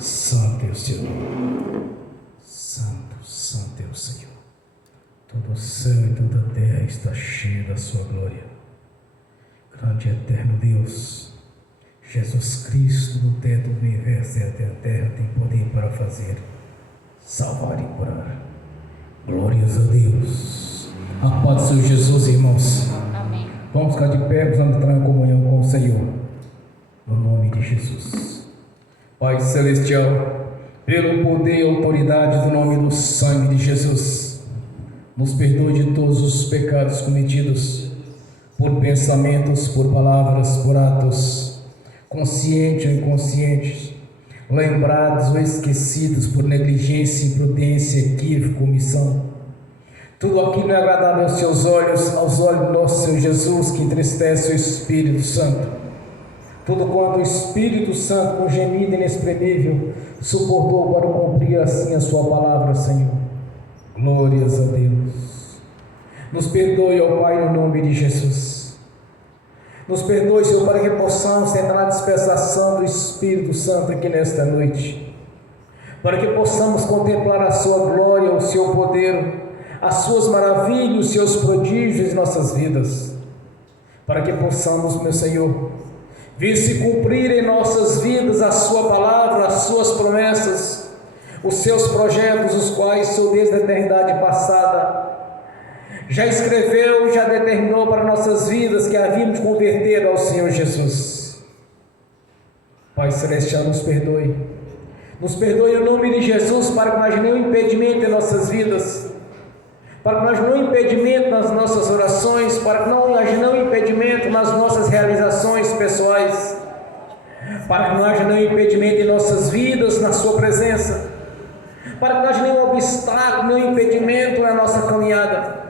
Santo é o Senhor. Santo, santo é o Senhor. Todo o céu e toda a terra está cheio da sua glória. Grande e eterno Deus, Jesus Cristo, do teto do universo e até a terra, tem poder para fazer, salvar e curar. Glórias a Deus. A paz do Senhor Jesus, irmãos. Amém. Vamos ficar de pé, vamos entrar em comunhão com o Senhor, no nome de Jesus. Pai Celestial, pelo poder e autoridade do nome do sangue de Jesus, nos perdoe de todos os pecados cometidos, por pensamentos, por palavras, por atos, conscientes ou inconscientes, lembrados ou esquecidos por negligência, imprudência, equívoco, omissão. Tudo aquilo é agradável aos seus olhos, aos olhos do nosso Senhor Jesus, que entristece o Espírito Santo. Tudo quanto o Espírito Santo, com gemido inexprimível, suportou para cumprir assim a sua palavra, Senhor. Glórias a Deus. Nos perdoe, ó Pai, no nome de Jesus. Nos perdoe, Senhor, para que possamos entrar na dispensação do Espírito Santo aqui nesta noite. Para que possamos contemplar a sua glória, o seu poder, as suas maravilhas, os seus prodígios em nossas vidas. Para que possamos, meu Senhor, vir se cumprir em nossas vidas a sua palavra, as suas promessas, os seus projetos, os quais o Senhor, desde a eternidade passada, já escreveu, já determinou para nossas vidas, que havíamos de converter ao Senhor Jesus. Pai Celestial, nos perdoe. Nos perdoe em nome de Jesus, para que não haja nenhum impedimento em nossas vidas, para que não haja nenhum impedimento nas nossas orações, para que não haja nenhum impedimento nas nossas realizações pessoais, para que não haja nenhum impedimento em nossas vidas, na sua presença, para que não haja nenhum obstáculo, nenhum impedimento na nossa caminhada,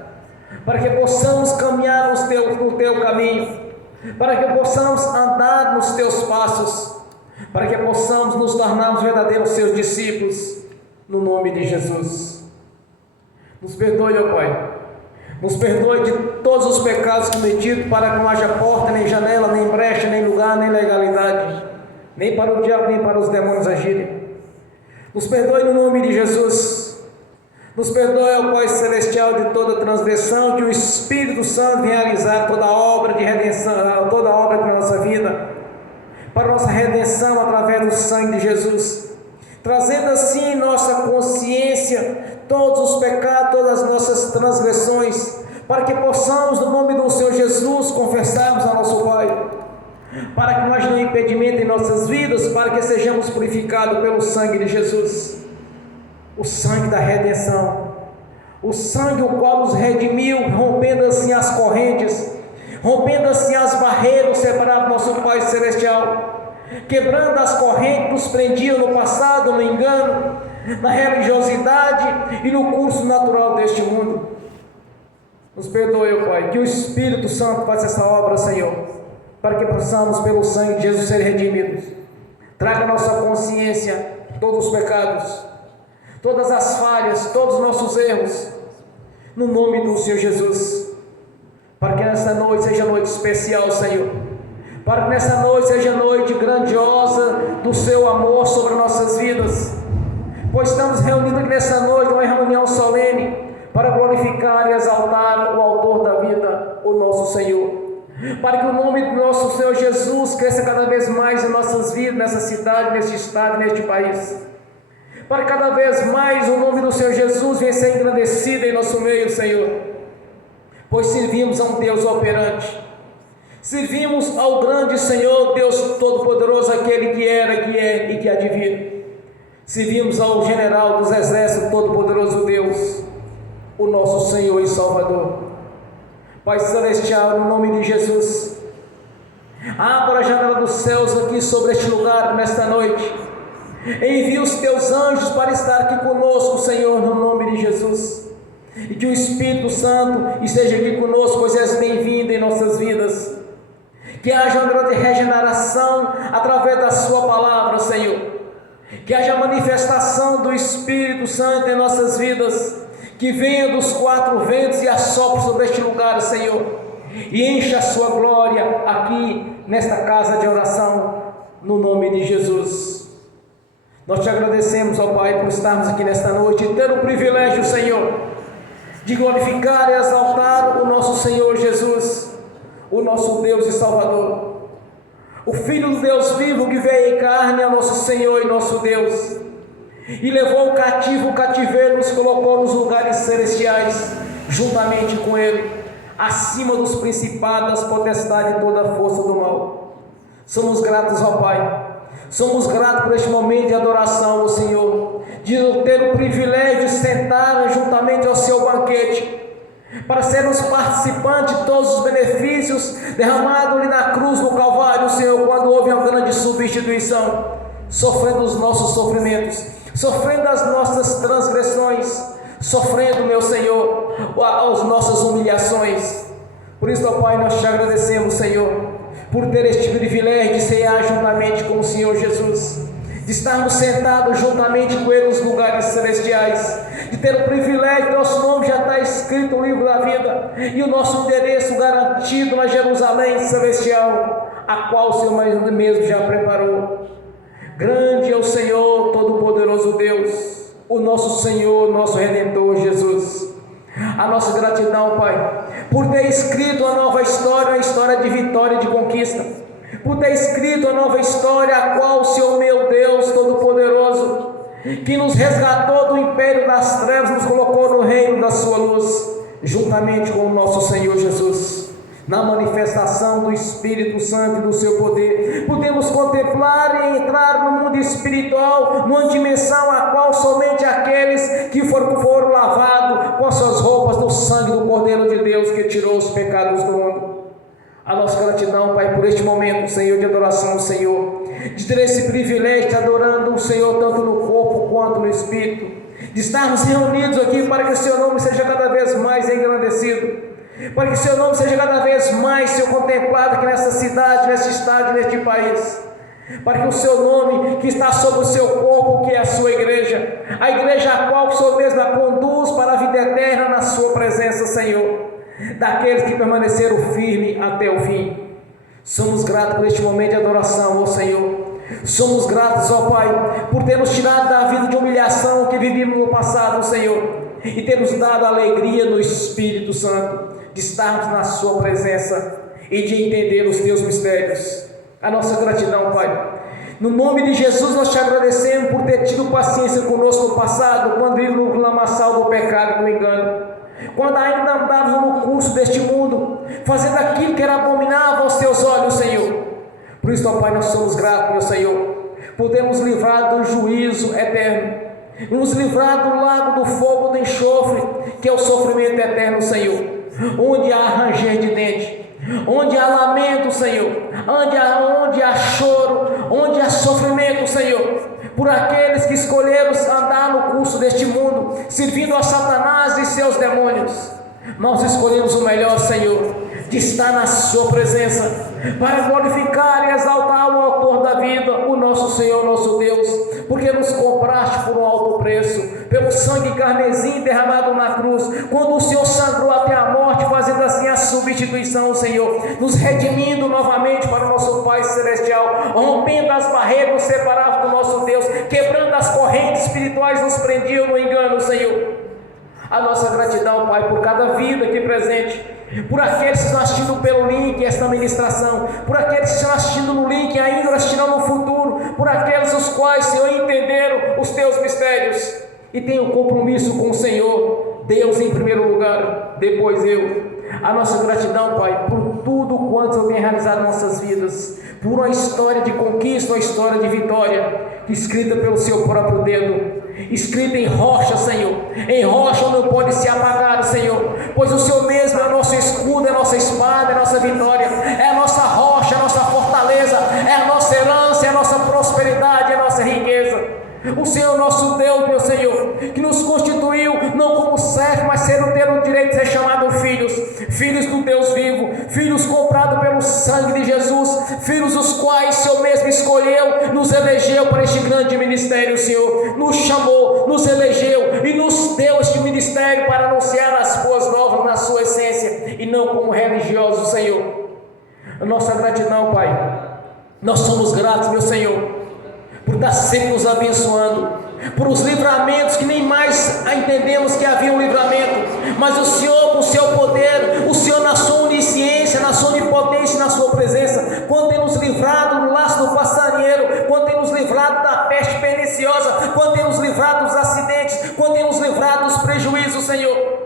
para que possamos caminhar no teu caminho, para que possamos andar nos teus passos, para que possamos nos tornarmos verdadeiros seus discípulos, no nome de Jesus. Nos perdoe, ó Pai, nos perdoe de todos os pecados cometidos, para que não haja porta, nem janela, nem brecha, nem lugar, nem legalidade, nem para o diabo, nem para os demônios agirem. Nos perdoe no nome de Jesus. Nos perdoe, ó Pai Celestial, de toda transgressão, que o Espírito Santo venha realizar toda a obra de redenção, toda a obra de nossa vida, para nossa redenção através do sangue de Jesus, trazendo assim em nossa consciência todos os pecados, todas as nossas transgressões, para que possamos, no nome do Senhor Jesus, confessarmos a nosso Pai, para que não haja nenhum impedimento em nossas vidas, para que sejamos purificados pelo sangue de Jesus, o sangue da redenção, o sangue o qual nos redimiu, rompendo assim as correntes, rompendo assim as barreiras, separando nosso Pai Celestial, quebrando as correntes que nos prendiam no passado, no engano, na religiosidade e no curso natural deste mundo. Nos perdoe, ó Pai, que o Espírito Santo faça essa obra, Senhor, para que possamos, pelo sangue de Jesus, ser redimidos. Traga à nossa consciência todos os pecados, todas as falhas, todos os nossos erros, no nome do Senhor Jesus, para que nessa noite seja noite especial, Senhor, para que nessa noite seja noite grandiosa do seu amor sobre nossas vidas, pois estamos reunidos aqui nessa noite, uma reunião solene, para glorificar e exaltar o autor da vida, o nosso Senhor, para que o nome do nosso Senhor Jesus cresça cada vez mais em nossas vidas, nessa cidade, neste estado, neste país, para que cada vez mais o nome do Senhor Jesus venha ser engrandecido em nosso meio, Senhor, pois servimos a um Deus operante, servimos ao grande Senhor, Deus Todo-Poderoso, aquele que era, que é e que há de vir. Servimos ao general dos exércitos, Todo-Poderoso Deus, o nosso Senhor e Salvador. Pai Celestial, no nome de Jesus, abra a janela dos céus aqui sobre este lugar, nesta noite. Envia os teus anjos para estar aqui conosco, Senhor, no nome de Jesus. E que o Espírito Santo esteja aqui conosco, pois és bem-vindo em nossas vidas. Que haja uma grande regeneração através da sua palavra, Senhor. Que haja manifestação do Espírito Santo em nossas vidas, que venha dos quatro ventos e assopre sobre este lugar, Senhor, e encha a sua glória aqui nesta casa de oração, no nome de Jesus. Nós te agradecemos, ó Pai, por estarmos aqui nesta noite e ter o privilégio, Senhor, de glorificar e exaltar o nosso Senhor Jesus, o nosso Deus e Salvador, o Filho do Deus vivo que veio em carne, a nosso Senhor e nosso Deus, e levou o cativo, o cativeiro, nos colocou nos lugares celestiais, juntamente com Ele, acima dos principados, das potestades e toda a força do mal. Somos gratos, ó Pai. Somos gratos por este momento de adoração ao Senhor, de ter o privilégio de sentar juntamente ao seu banquete, para sermos participantes de todos os benefícios derramados ali na cruz do Calvário, Senhor, quando houve uma grande substituição, sofrendo os nossos sofrimentos, sofrendo as nossas transgressões, sofrendo, meu Senhor, as nossas humilhações. Por isso, ó Pai, nós te agradecemos, Senhor, por ter este privilégio de cear juntamente com o Senhor Jesus, de estarmos sentados juntamente com Ele nos lugares celestiais, de ter o privilégio, nosso nome já está escrito no livro da vida, e o nosso endereço garantido na Jerusalém celestial, a qual o Senhor mesmo já preparou. Grande é o Senhor Todo-Poderoso Deus, o nosso Senhor, nosso Redentor Jesus. A nossa gratidão, Pai, por ter escrito a nova história, a história de vitória e de conquista, por ter escrito a nova história, a qual o Senhor, meu Deus Todo-Poderoso, que nos resgatou do império das trevas, nos colocou no reino da sua luz, juntamente com o nosso Senhor Jesus. Na manifestação do Espírito Santo e do seu poder, podemos contemplar e entrar no mundo espiritual, numa dimensão a qual somente aqueles que foram lavados com as suas roupas do sangue do Cordeiro de Deus, que tirou os pecados do mundo. A nossa gratidão, Pai, por este momento, Senhor, de adoração ao Senhor, de ter esse privilégio de adorando o Senhor tanto no corpo quanto no Espírito, de estarmos reunidos aqui para que o Seu nome seja cada vez mais engrandecido, para que o Seu nome seja cada vez mais, Senhor, contemplado aqui nessa cidade, nesse estado, neste país, para que o Seu nome, que está sobre o Seu corpo, que é a Sua igreja, a igreja a qual o Senhor mesmo a conduz para a vida eterna na Sua presença, Senhor, daqueles que permaneceram firmes até o fim. Somos gratos por este momento de adoração, ó Senhor. Somos gratos, ó Pai, por ter nos tirado da vida de humilhação que vivíamos no passado, Senhor, e ter nos dado alegria no Espírito Santo, de estarmos na Sua presença e de entender os Teus mistérios. A nossa gratidão, Pai. No nome de Jesus, nós te agradecemos por ter tido paciência conosco no passado, quando vivemos no lamaçal do pecado e do engano, quando ainda andávamos no curso deste mundo, fazendo aquilo que era abominável aos Teus olhos, Senhor. Por isso, ó Pai, nós somos gratos, meu Senhor, por termos livrado do juízo eterno, nos livrar do lago do fogo do enxofre, que é o sofrimento eterno, Senhor, onde há ranger de dente, onde há lamento, Senhor, onde há choro, onde há sofrimento, Senhor, por aqueles que escolheram andar no curso deste mundo, servindo a Satanás e seus demônios. Nós escolhemos o melhor, Senhor, de estar na Sua presença, para glorificar e exaltar o Autor da vida, o nosso Senhor, nosso Deus, porque nos compraste por um alto preço, pelo sangue carmesim derramado na cruz, quando o Senhor sangrou até a morte, fazendo assim a substituição, Senhor, nos redimindo novamente para o nosso Pai Celestial, rompendo as barreiras, nos separava do nosso Deus, quebrando as correntes espirituais que nos prendiam no engano, Senhor. A nossa gratidão, Pai, por cada vida aqui presente, por aqueles que estão assistindo pelo link esta ministração, por aqueles que estão assistindo no link e ainda assistirão no futuro, por aqueles os quais, Senhor, entenderam os Teus mistérios e têm um compromisso com o Senhor, Deus em primeiro lugar, depois eu. A nossa gratidão, Pai, por tudo quanto eu tenho realizado em nossas vidas, por uma história de conquista, uma história de vitória, escrita pelo Seu próprio dedo, escrita em rocha, Senhor, em rocha não pode ser apagada, Senhor, pois o Senhor mesmo é o nosso escudo, é a nossa espada, é a nossa vitória, é a nossa rocha, é a nossa fortaleza, é a nossa herança, é a nossa prosperidade, é a nossa riqueza. O Senhor nosso Deus, meu Senhor, que nos constituiu não como servo, mas ter o direito de ser chamado filhos, filhos do Deus vivo, filhos comprados pelo sangue de Jesus, filhos os quais o Senhor mesmo escolheu, nos elegeu para este grande ministério. O Senhor nos chamou, nos elegeu e nos deu este ministério para anunciar as boas novas na sua essência e não como religiosos, Senhor. A nossa gratidão, Pai, nós somos gratos, meu Senhor, por estar sempre nos abençoando, por os livramentos que nem mais entendemos que havia um livramento, mas o Senhor, com o seu poder, o Senhor na sua onisciência, na sua onipotência, na sua presença, quando tem nos livrado do laço do passarinheiro, quando tem nos livrado da peste perniciosa, quando tem nos livrado dos acidentes, quando tem nos livrado dos prejuízos, Senhor,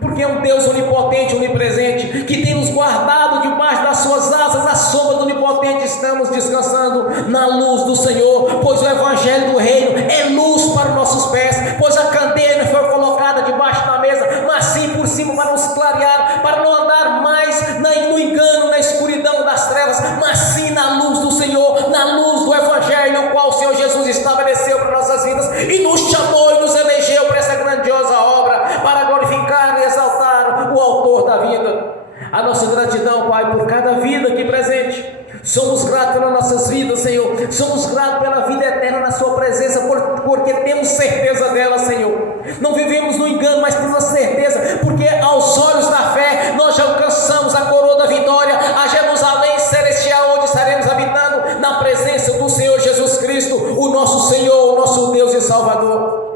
porque é um Deus onipotente, onipresente, que tem nos guardado debaixo das suas asas, na sombra do onipotente estamos descansando na luz do Senhor, pois o evangelho do reino é luz para os nossos pés, pois a candeia não foi colocada debaixo da mesa, mas sim por cima para nos clarear, para não andar mais no engano, na escuridão das trevas, mas sim na luz do Senhor, na luz do evangelho, o qual o Senhor Jesus estabeleceu para nossas vidas, e nos chamou e nos elegeu para essa grandiosa obra, para glorificar e exaltar o autor da vida. A nossa gratidão, Pai, por cada vida aqui presente. Somos gratos pelas nossas vidas, Senhor. Somos gratos pela vida eterna na sua presença, porque temos certeza dela, Senhor. Não vivemos no engano, mas temos a certeza, porque aos olhos da fé nós já alcançamos a coroa da vitória, a Jerusalém celestial, onde estaremos habitando na presença do Senhor Jesus Cristo, o nosso Senhor, o nosso Deus e Salvador.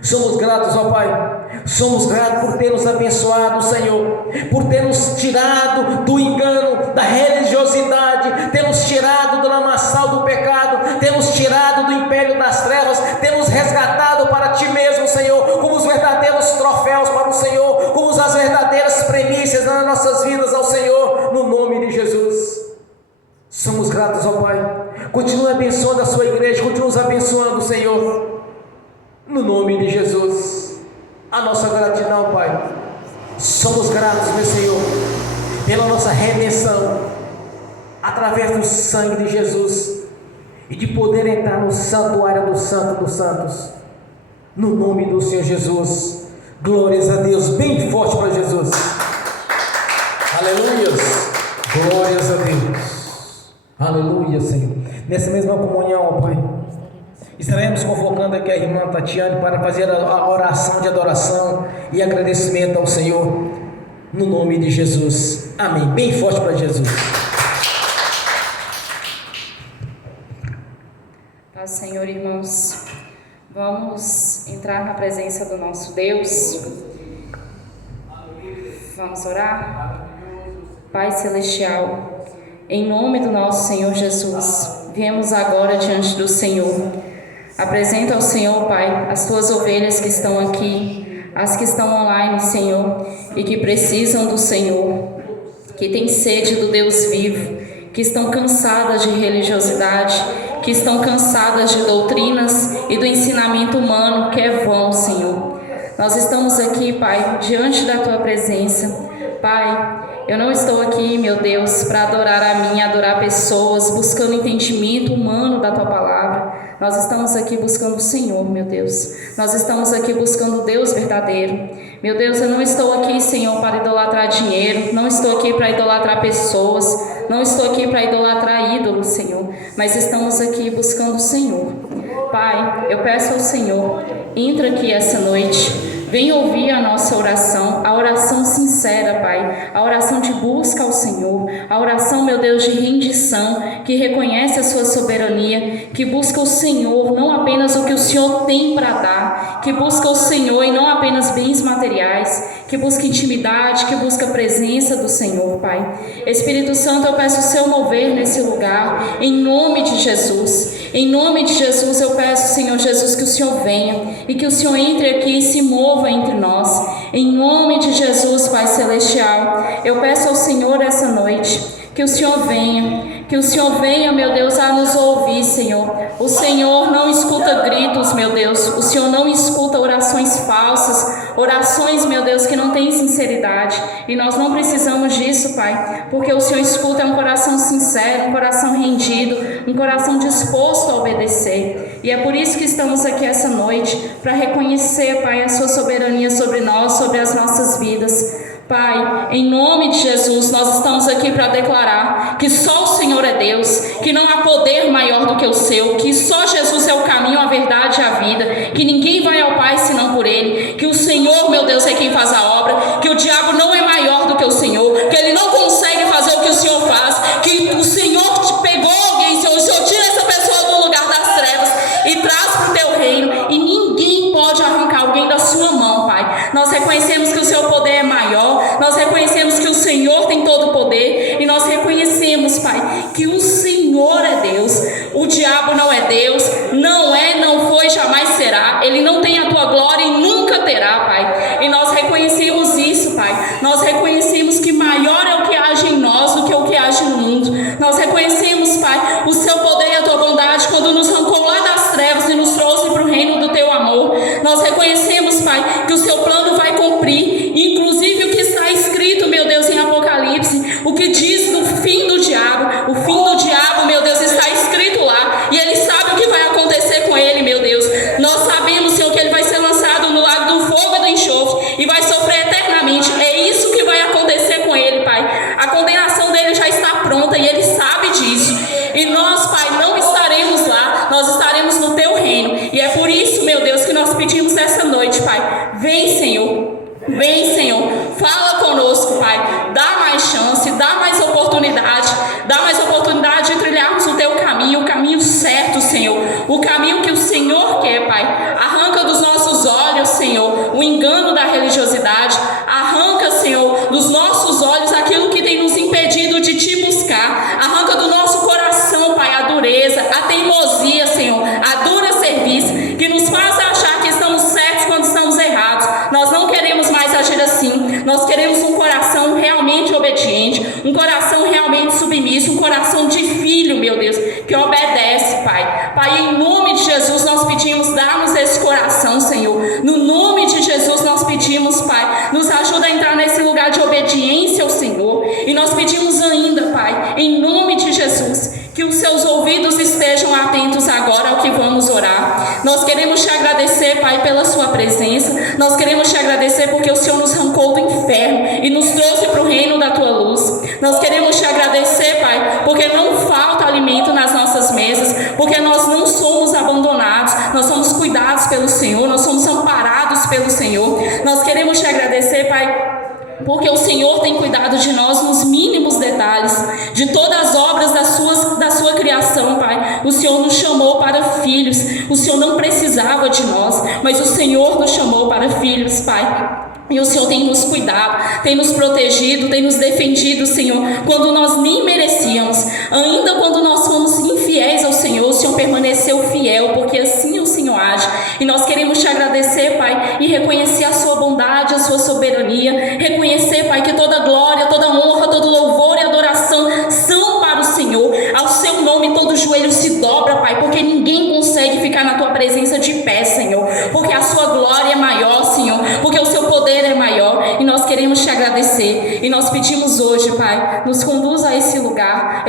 Somos gratos, ó Pai, somos gratos por ter nos abençoado, Senhor, por ter nos tirado do engano, da religiosidade, ter nos tirado do lamaçal do pecado, ter nos tirado do império das trevas, ter nos resgatado para Ti mesmo, Senhor, como os verdadeiros troféus para o Senhor, como as verdadeiras premissas nas nossas vidas ao Senhor, no nome de Jesus. Somos gratos, ó Pai, continue abençoando a sua igreja, continue nos abençoando, Senhor, no nome de Jesus. A nossa gratidão, Pai, somos gratos, meu Senhor, pela nossa redenção, através do sangue de Jesus, e de poder entrar no santuário do Santo dos Santos, no nome do Senhor Jesus. Glórias a Deus, bem forte para Jesus. Aleluias, glórias a Deus. Aleluia, Senhor. Nessa mesma comunhão, ó Pai, estaremos convocando aqui a irmã Tatiane para fazer a oração de adoração e agradecimento ao Senhor, no nome de Jesus. Amém. Bem forte para Jesus. Paz, Senhor, irmãos. Vamos entrar na presença do nosso Deus. Vamos orar. Pai Celestial, em nome do nosso Senhor Jesus, viemos agora diante do Senhor. Apresenta ao Senhor, Pai, as Tuas ovelhas que estão aqui, as que estão online, Senhor, e que precisam do Senhor, que têm sede do Deus vivo, que estão cansadas de religiosidade, que estão cansadas de doutrinas e do ensinamento humano que é vão, Senhor. Nós estamos aqui, Pai, diante da Tua presença. Pai, eu não estou aqui, meu Deus, para adorar a mim, adorar pessoas, buscando entendimento humano da Tua palavra. Nós estamos aqui buscando o Senhor, meu Deus. Nós estamos aqui buscando o Deus verdadeiro. Meu Deus, eu não estou aqui, Senhor, para idolatrar dinheiro, não estou aqui para idolatrar pessoas, não estou aqui para idolatrar ídolos, Senhor, mas estamos aqui buscando o Senhor. Pai, eu peço ao Senhor, entra aqui essa noite. Vem ouvir a nossa oração, a oração sincera, Pai, a oração de busca ao Senhor, a oração, meu Deus, de rendição, que reconhece a sua soberania, que busca o Senhor, não apenas o que o Senhor tem para dar, que busca o Senhor e não apenas bens materiais, que busca intimidade, que busca a presença do Senhor, Pai. Espírito Santo, eu peço o seu mover nesse lugar, em nome de Jesus. Em nome de Jesus, eu peço, Senhor Jesus, que o Senhor venha e que o Senhor entre aqui e se mova entre nós. Em nome de Jesus, Pai Celestial, eu peço ao Senhor essa noite que o Senhor venha, meu Deus, a nos ouvir, Senhor. O Senhor não escuta gritos, meu Deus. O Senhor não escuta orações falsas, orações, meu Deus, que não têm sinceridade. E nós não precisamos disso, Pai, porque o Senhor escuta um coração sincero, um coração rendido, um coração disposto a obedecer. E é por isso que estamos aqui essa noite, para reconhecer, Pai, a sua soberania sobre nós, sobre as nossas vidas. Pai, em nome de Jesus, nós estamos aqui para declarar que só o Senhor é Deus, que não há poder maior do que o seu, que só Jesus é o caminho, a verdade e a vida, que ninguém vai ao Pai senão por Ele, que o Senhor, meu Deus, é quem faz a obra, que o diabo não é maior do que o Senhor, que ele não consegue fazer o que o Senhor faz, que o Senhor te pegou alguém, Senhor, o Senhor tira essa pessoa do lugar das trevas ele não tem a tua glória e nunca terá, Pai. E nós reconhecemos isso, Pai. Nós reconhecemos que maior é o que age em nós do que o que age no mundo. Nós reconhecemos, Pai, o seu poder e a tua bondade quando nos arrancou lá das trevas e nos trouxe para o reino do teu amor. Nós reconhecemos, Pai, que o seu plano vai cumprir, inclusive o que está escrito, meu Deus, em Apocalipse, o que diz do fim do diabo. O fim do diabo, meu Deus, está escrito lá, e ele sabe o que vai acontecer com ele, meu Deus. Nós sabemos, Senhor, que ele vai ser lançado no lago do fogo e do enxofre e vai sofrer eternamente. É isso que vai acontecer com ele, Pai. A condenação dele já está pronta e ele sabe disso. E nós, Pai, não estaremos lá, nós estaremos no teu reino. E é por isso, meu Deus, que nós pedimos essa noite, Pai. Vem, Senhor. Vem, Senhor, fala conosco, Pai, dá mais chance, dá mais oportunidade de trilharmos o teu caminho, o caminho certo, Senhor, o caminho que o Senhor quer, Pai. Arranca dos nossos olhos, Senhor, o engano da religiosidade, arranca, Senhor, dos nossos olhos aquilo que tem nos impedido de te buscar, arranca do nosso coração, Pai, a dureza, a teimosia, Senhor, a dura serviço, que nos faz achar que estamos certos quando estamos errados. Nós não queremos mais agir assim. Nós queremos um coração realmente obediente, um coração realmente submisso, um coração de filho, meu Deus, que obedece, Pai. Pai, em nome de Jesus nós pedimos, dá-nos esse coração, Senhor. No nome de Jesus nós pedimos, Pai, nos ajuda a entrar nesse lugar de obediência ao Senhor. E nós pedimos ainda, Pai, em nome de Jesus, que os seus ouvidos estejam atentos agora ao que vamos orar. Nós queremos te agradecer, Pai, pela sua presença. Nós queremos te agradecer porque o Senhor nos arrancou do inferno e nos trouxe para o reino da tua luz. Nós queremos te agradecer, Pai, porque não falta alimento nas nossas mesas, porque nós não somos abandonados, nós somos cuidados pelo Senhor, nós somos amparados pelo Senhor. Nós queremos te agradecer, Pai, porque o Senhor tem cuidado de nós nos mínimos detalhes, de todas as obras da sua criação, Pai. O Senhor nos chamou para filhos, o Senhor não precisava de nós, mas o Senhor nos chamou para filhos, Pai. E o Senhor tem nos cuidado, tem nos protegido, tem nos defendido, Senhor, quando nós nem merecíamos. Ainda quando nós fomos infiéis ao Senhor, o Senhor permaneceu fiel, porque assim o Senhor age. E nós queremos te agradecer, Pai, e reconhecer a sua bondade, a sua soberania. Reconhecer, Pai, que toda glória, toda honra, todo louvor e adoração são para o Senhor. Ao seu nome todo joelho se dobra, Pai, porque ninguém consegue ficar na tua presença de pé, Senhor, porque a sua glória é maior, Senhor, porque o seu poder é maior, e nós queremos te agradecer. E nós pedimos hoje, Pai, nos conduza a esse lugar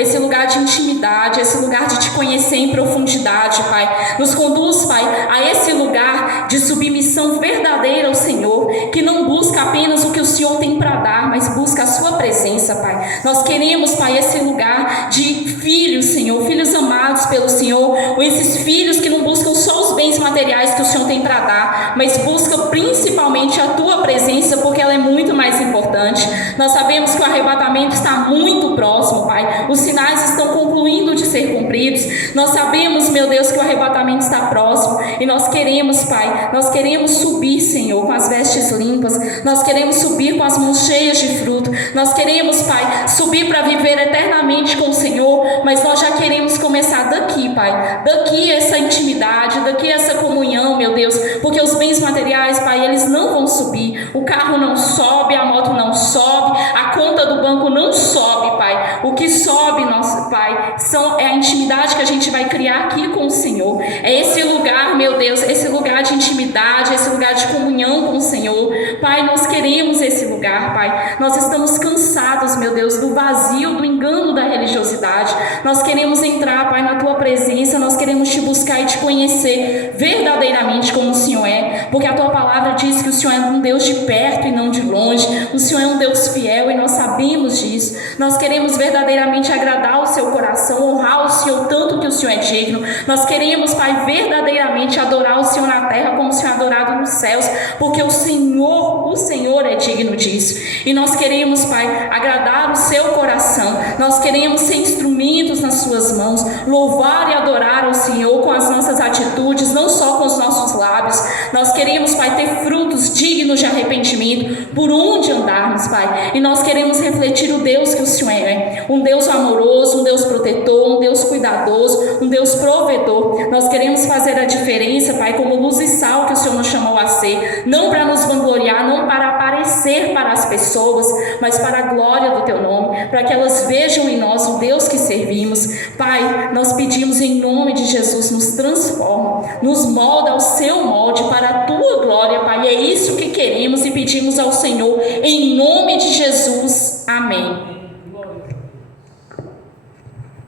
de intimidade, esse lugar de te conhecer em profundidade, Pai. Nos conduz, Pai, a esse lugar de submissão verdadeira ao Senhor, que não busca apenas o que o Senhor tem para dar, mas busca a sua presença, Pai. Nós queremos, Pai, esse lugar de filhos, Senhor, filhos amados pelo Senhor, ou esses filhos que não buscam só os bens materiais que o Senhor tem para dar, mas busca principalmente a tua presença, porque ela é muito mais importante. Nós sabemos que o arrebatamento está muito próximo, Pai. Os sinais estão concluindo de ser cumpridos. Nós sabemos, meu Deus, que o arrebatamento está próximo, e nós queremos, Pai, nós queremos subir, Senhor, com as vestes limpas. Nós queremos subir com as mãos cheias de fruto. Nós queremos, Pai, subir para viver eternamente com o Senhor, mas nós já queremos começar daqui, Pai. Daqui essa intimidade, daqui essa comunhão, meu Deus, porque os bens materiais, Pai, eles não vão subir. O carro não sobe, a moto não sobe, a conta do banco não sobe, Pai. O que sobe, nosso Pai, é a intimidade que a gente vai criar aqui com o Senhor. É esse lugar, meu Deus, esse lugar de intimidade, esse lugar de comunhão com o Senhor. Pai, nós queremos esse lugar, Pai. Nós estamos cansados, meu Deus, do vazio, do engano da religiosidade. Nós queremos entrar, Pai, na tua presença. Nós queremos te buscar e te conhecer verdadeiramente como o Senhor é, porque a tua palavra diz que o Senhor é um Deus de perto e não de longe. O Senhor é um Deus fiel e nós sabemos disso. Nós queremos verdadeiramente agradar o seu coração, honrar o Senhor tanto que o Senhor é digno. Nós queremos, Pai, verdadeiramente adorar o Senhor na terra como o Senhor é adorado nos céus, porque o Senhor é digno disso. E nós queremos, Pai, agradar o seu coração. Nós queremos ser instrumentos nas suas mãos, louvar e adorar o Senhor com as nossas atitudes, não só com os nossos lábios, lábios. Nós queremos, Pai, ter frutos dignos de arrependimento por onde andarmos, Pai. E nós queremos refletir o Deus que o Senhor é. Um Deus amoroso, um Deus protetor, um Deus cuidadoso, um Deus provedor. Nós queremos fazer a diferença, Pai, como luz e sal que o Senhor nos chamou a ser. Não para nos vangloriar, não para aparecer para as pessoas, mas para a glória do Teu nome, para que elas vejam em nós o Deus que servimos. Pai, nós pedimos em nome de Jesus, nos transforma, nos molda ao Seu molde para a Tua glória, Pai. É isso que queremos e pedimos ao Senhor, em nome de Jesus. Amém.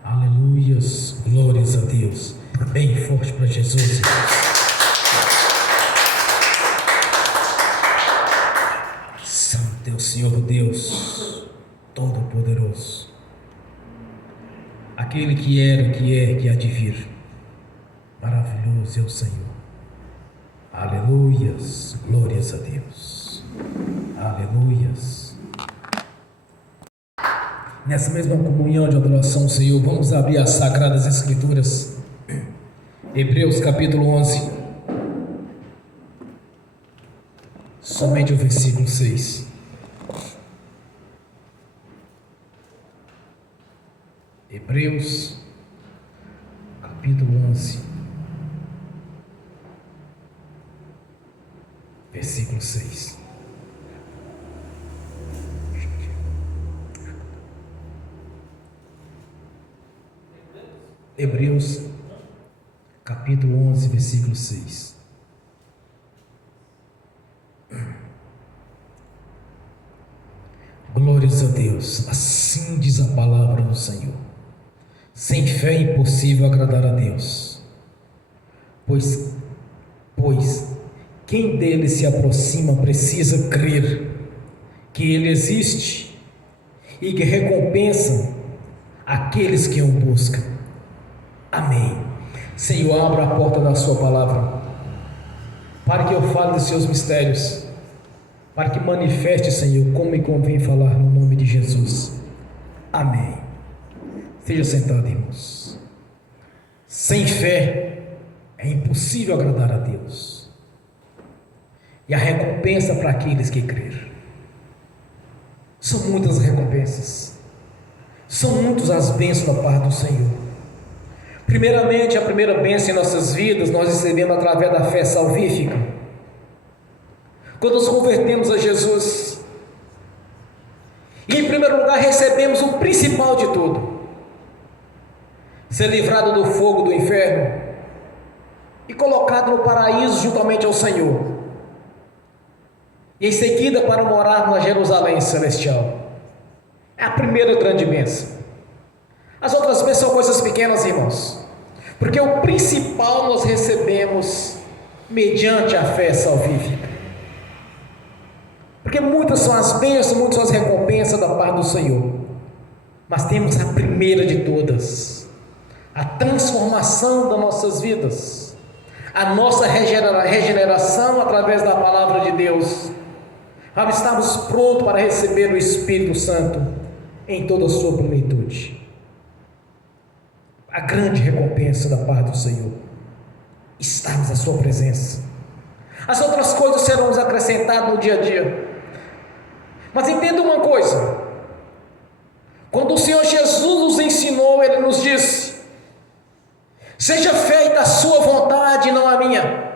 Aleluias, glórias a Deus. Bem forte para Jesus. Santo é o Senhor Deus Todo-Poderoso, aquele que era, que é, que há de vir. Maravilhoso é o Senhor. Aleluias, glórias a Deus. Aleluias. Nessa mesma comunhão de adoração ao Senhor, vamos abrir as Sagradas Escrituras. Hebreus capítulo 11. Somente o versículo 6. Hebreus capítulo 11, versículo 6. Hebreus capítulo 11, versículo 6. Glórias a Deus. Assim diz a palavra do Senhor. Sem fé é impossível agradar a Deus, pois quem dele se aproxima precisa crer que ele existe e que recompensa aqueles que o buscam. Amém. Senhor, abra a porta da sua palavra, para que eu fale dos seus mistérios, para que manifeste, Senhor, como me convém falar no nome de Jesus. Amém. Seja sentado, irmãos. Sem fé é impossível agradar a Deus, e a recompensa para aqueles que crerem. São muitas as recompensas, são muitas as bênçãos da parte do Senhor. Primeiramente, a primeira bênção em nossas vidas nós recebemos através da fé salvífica. Quando nos convertemos a Jesus, e em primeiro lugar recebemos o principal de tudo: ser livrado do fogo do inferno e colocado no paraíso juntamente ao Senhor, e em seguida para morar na Jerusalém celestial. É a primeira grande bênção. As outras bênçãos são coisas pequenas, irmãos, porque o principal nós recebemos mediante a fé salvífica. Porque muitas são as bênçãos, muitas são as recompensas da parte do Senhor, mas temos a primeira de todas: a transformação das nossas vidas, a nossa regeneração através da palavra de Deus, para estarmos prontos para receber o Espírito Santo em toda a sua plenitude. A grande recompensa da parte do Senhor: estarmos na sua presença. As outras coisas serão nos acrescentadas no dia a dia. Mas entenda uma coisa: quando o Senhor Jesus nos ensinou, Ele nos disse: seja feita a sua vontade, não a minha.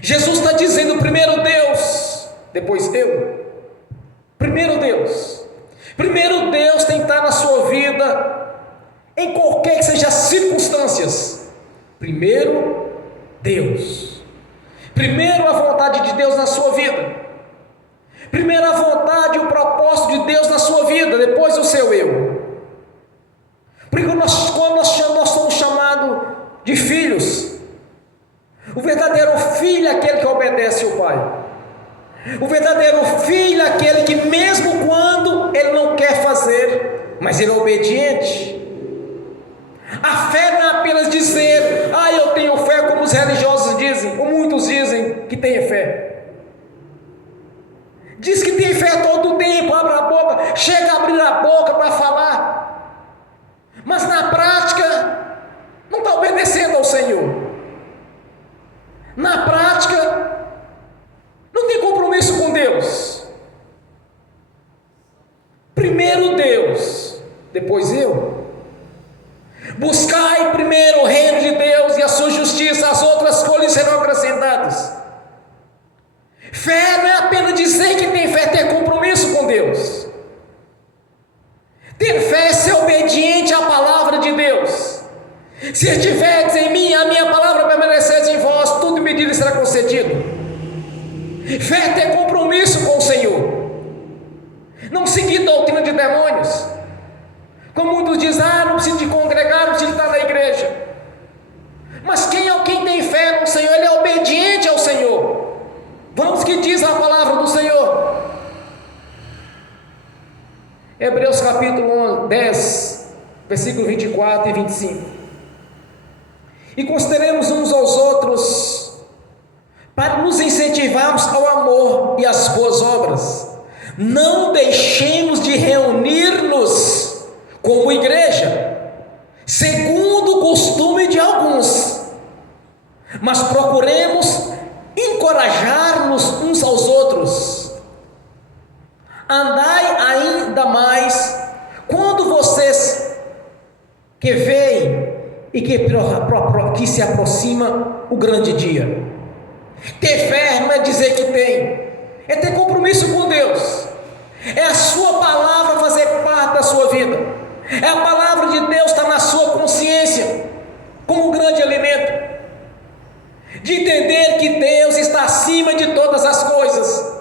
Jesus está dizendo primeiro Deus, depois eu. Primeiro Deus. Primeiro Deus tem que estar na sua vida, em qualquer que seja as circunstâncias. Primeiro Deus. Primeiro a vontade de Deus na sua vida. Primeiro a vontade e o propósito de Deus na sua vida, depois o seu eu. Porque quando nós somos chamados de filhos, o verdadeiro filho é aquele que obedece ao Pai. O verdadeiro filho é aquele que, mesmo quando ele não quer fazer, mas ele é obediente. A fé não é apenas dizer: eu tenho fé, como os religiosos dizem, ou muitos dizem que têm fé. Diz que tem fé todo o tempo, abre a boca, chega a abrir a boca para falar, mas na prática não está obedecendo ao Senhor. na prática, não tem compromisso com Deus. Primeiro Deus, depois eu. Buscai primeiro o reino de Deus e a sua justiça, as outras coisas serão acrescentadas. Fé não é apenas dizer que tem fé, é ter compromisso com Deus. Ter fé é ser obediente à palavra de Deus. Se estiverdes em mim, a minha palavra permaneceres em vós, tudo me lhe será concedido. Fé é ter compromisso com o Senhor. Não seguir doutrina de demônios. Como muitos dizem, não preciso de congregar, não preciso de estar na igreja. Mas quem tem fé no Senhor, ele é obediente ao Senhor. Vamos que diz a palavra do Senhor. Hebreus capítulo 10, versículo 24 e 25. E consideremos uns aos outros, para nos incentivarmos ao amor e às boas obras. Não deixemos de reunir-nos como igreja, segundo o costume de alguns, mas procuremos encorajar-nos uns aos outros. Andai ainda mais quando vocês que veem e que se aproxima o grande dia. Ter fé não é dizer que tem, é ter compromisso com Deus, é a sua palavra fazer parte da sua vida, é a palavra de Deus estar na sua consciência como um grande alimento, de entender que Deus está acima de todas as coisas.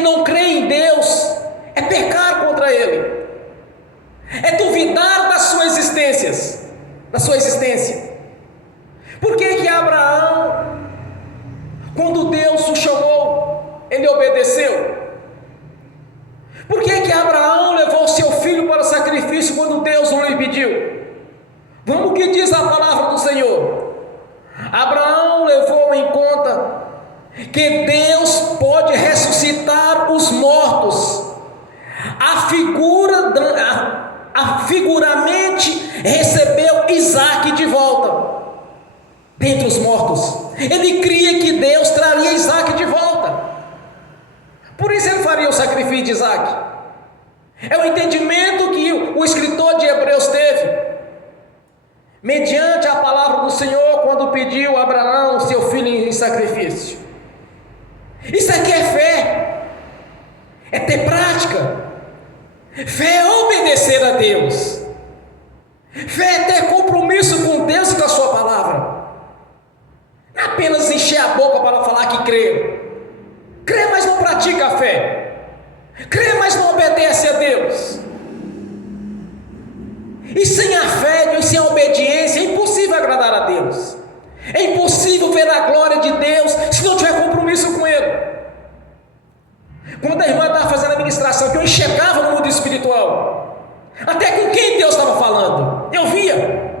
Não crer em Deus é pecar contra Ele, é duvidar da sua existência. Por que Abraão, quando Deus o chamou, ele obedeceu? Por que Abraão levou seu filho para o sacrifício quando Deus não lhe pediu? Vamos o que diz a palavra do Senhor. Abraão levou em conta que Deus pode ressuscitar os mortos. Figuramente recebeu Isaque de volta dentre os mortos. Ele cria que Deus traria Isaque de volta. Por isso ele faria o sacrifício de Isaque. É o entendimento que o escritor de Hebreus teve, mediante a palavra do Senhor, quando pediu a Abraão seu filho em sacrifício. Isso aqui é fé, é ter prática. Fé é obedecer a Deus. Fé é ter compromisso com Deus e com a sua palavra. Não é apenas encher a boca para falar que crê. Crê, mas não pratica a fé. Crê, mas não obedece a Deus. E sem a fé e sem a obediência é impossível agradar a Deus. É impossível ver a glória de Deus se não tiver compromisso com Ele. Quando a irmã estava fazendo a ministração, que eu enxergava no mundo espiritual, até com quem Deus estava falando, eu via.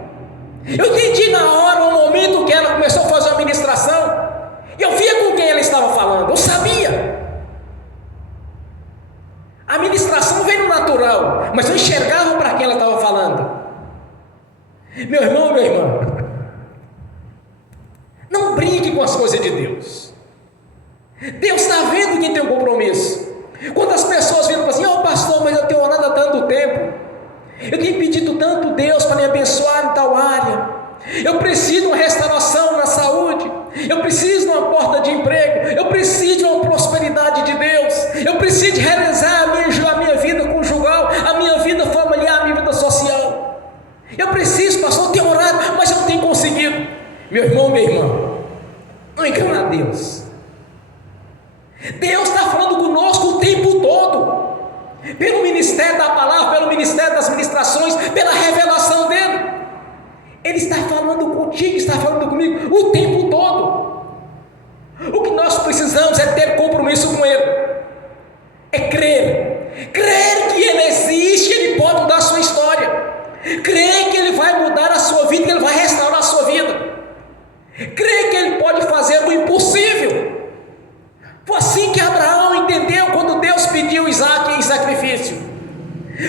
Eu entendi na hora, no momento que ela começou a fazer a ministração, eu via com quem ela estava falando, eu sabia. A ministração veio no natural, mas eu enxergava para quem ela estava falando. Meu irmão, minha irmã, não brinque com as coisas de Deus. Deus está vendo quem tem um compromisso. Quantas pessoas viram para assim, pastor, mas eu tenho orado há tanto tempo, eu tenho pedido tanto Deus para me abençoar em tal área, eu preciso de uma restauração na saúde, eu preciso de uma porta de emprego, eu preciso de uma prosperidade de Deus, eu preciso de realizar a minha vida conjugal, a minha vida familiar, a minha vida social. Eu preciso, pastor, eu tenho orado, mas eu não tenho conseguido. Meu irmão, minha irmã, não engana a Deus. Deus está falando conosco o tempo todo, pelo ministério da palavra, pelo ministério das ministrações, pela revelação dele. Ele está falando contigo, está falando comigo o tempo todo. O que nós precisamos é ter compromisso com Ele, é crer que Ele existe, Ele pode mudar a sua história, crer que Ele vai mudar a sua vida, que Ele vai restaurar a sua vida, crer que Ele pode fazer o impossível. Foi assim que Abraão entendeu quando Deus pediu Isaque em sacrifício,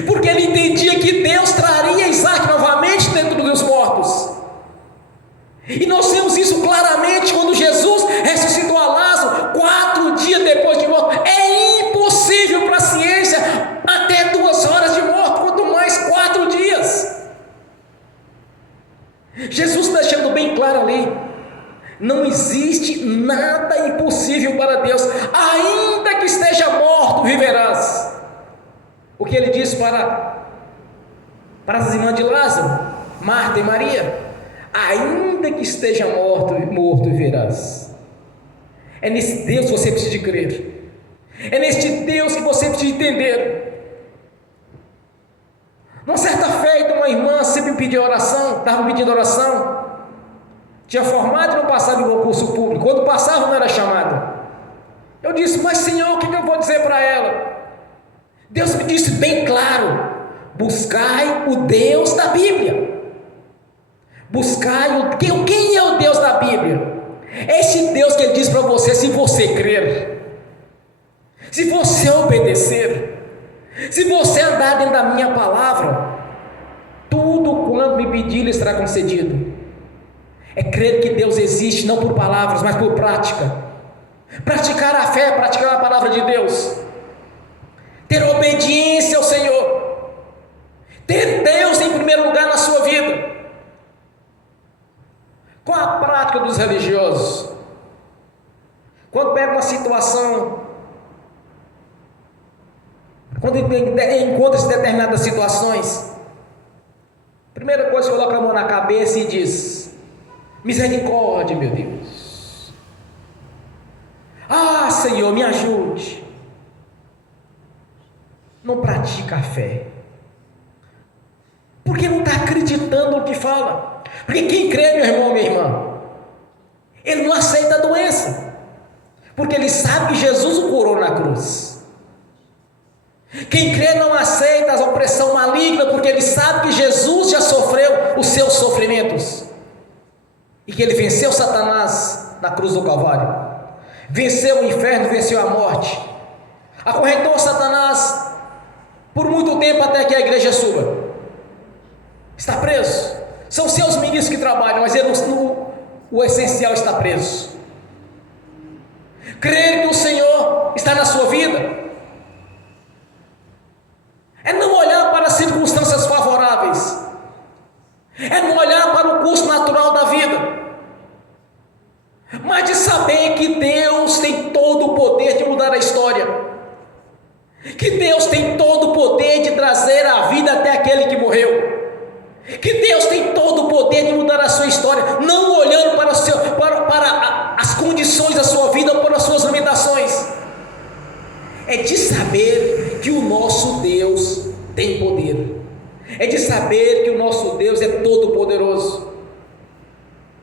porque ele entendia que Deus traria Isaque novamente dentro dos mortos. E nós vemos isso claramente Não existe nada impossível para Deus. Ainda que esteja morto, viverás. O que ele disse para as irmãs de Lázaro, Marta e Maria: ainda que esteja morto, viverás. É nesse Deus que você precisa de crer. É neste Deus que você precisa entender. Numa certa feita, uma irmã sempre pediu oração, estava pedindo oração. Tinha formado e não passava em concurso público. Quando passava, não era chamada. Eu disse: mas Senhor, o que eu vou dizer para ela? Deus me disse bem claro: buscai o Deus da Bíblia. Buscai quem é o Deus da Bíblia? É esse Deus que ele diz para você: se você crer, se você obedecer, se você andar dentro da minha palavra, tudo quanto me pedir lhe será concedido. É crer que Deus existe, não por palavras, mas por prática. Praticar a fé, praticar a palavra de Deus, ter obediência ao Senhor, ter Deus em primeiro lugar na sua vida. Qual a prática dos religiosos? Quando pega uma situação, quando encontra-se determinadas situações, primeira coisa, coloca a mão na cabeça e diz: misericórdia, meu Deus. Ah, Senhor, me ajude. Não pratica a fé, porque não está acreditando no que fala. Porque quem crê, meu irmão, minha irmã, ele não aceita a doença, porque ele sabe que Jesus o curou na cruz. Quem crê não aceita a opressão maligna, porque ele sabe que Jesus já sofreu os seus sofrimentos, e que ele venceu Satanás na cruz do Calvário, venceu o inferno, venceu a morte, acorrentou Satanás por muito tempo até que a igreja suba. Está preso. São seus ministros que trabalham, mas ele, o essencial está preso. Crer que o Senhor está na sua vida é não olhar para as circunstâncias favoráveis, é não olhar para o curso natural da vida, mas de saber que Deus tem todo o poder de mudar a história, que Deus tem todo o poder de trazer a vida até aquele que morreu, que Deus tem todo o poder de mudar a sua história, não olhando para as condições da sua vida ou para as suas limitações. É de saber que o nosso Deus tem poder, é de saber que o nosso Deus é todo poderoso.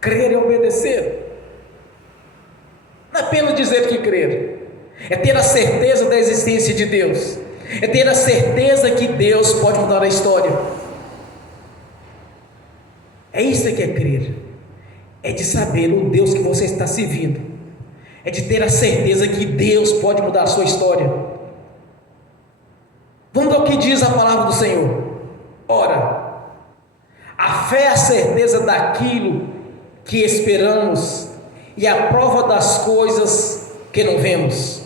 Crer é obedecer, não é apenas dizer que crer, é ter a certeza da existência de Deus, é ter a certeza que Deus pode mudar a história. É isso que é crer, é de saber o Deus que você está servindo, é de ter a certeza que Deus pode mudar a sua história. Vamos ao que diz a palavra do Senhor. Ora, a fé é a certeza daquilo que esperamos e a prova das coisas que não vemos,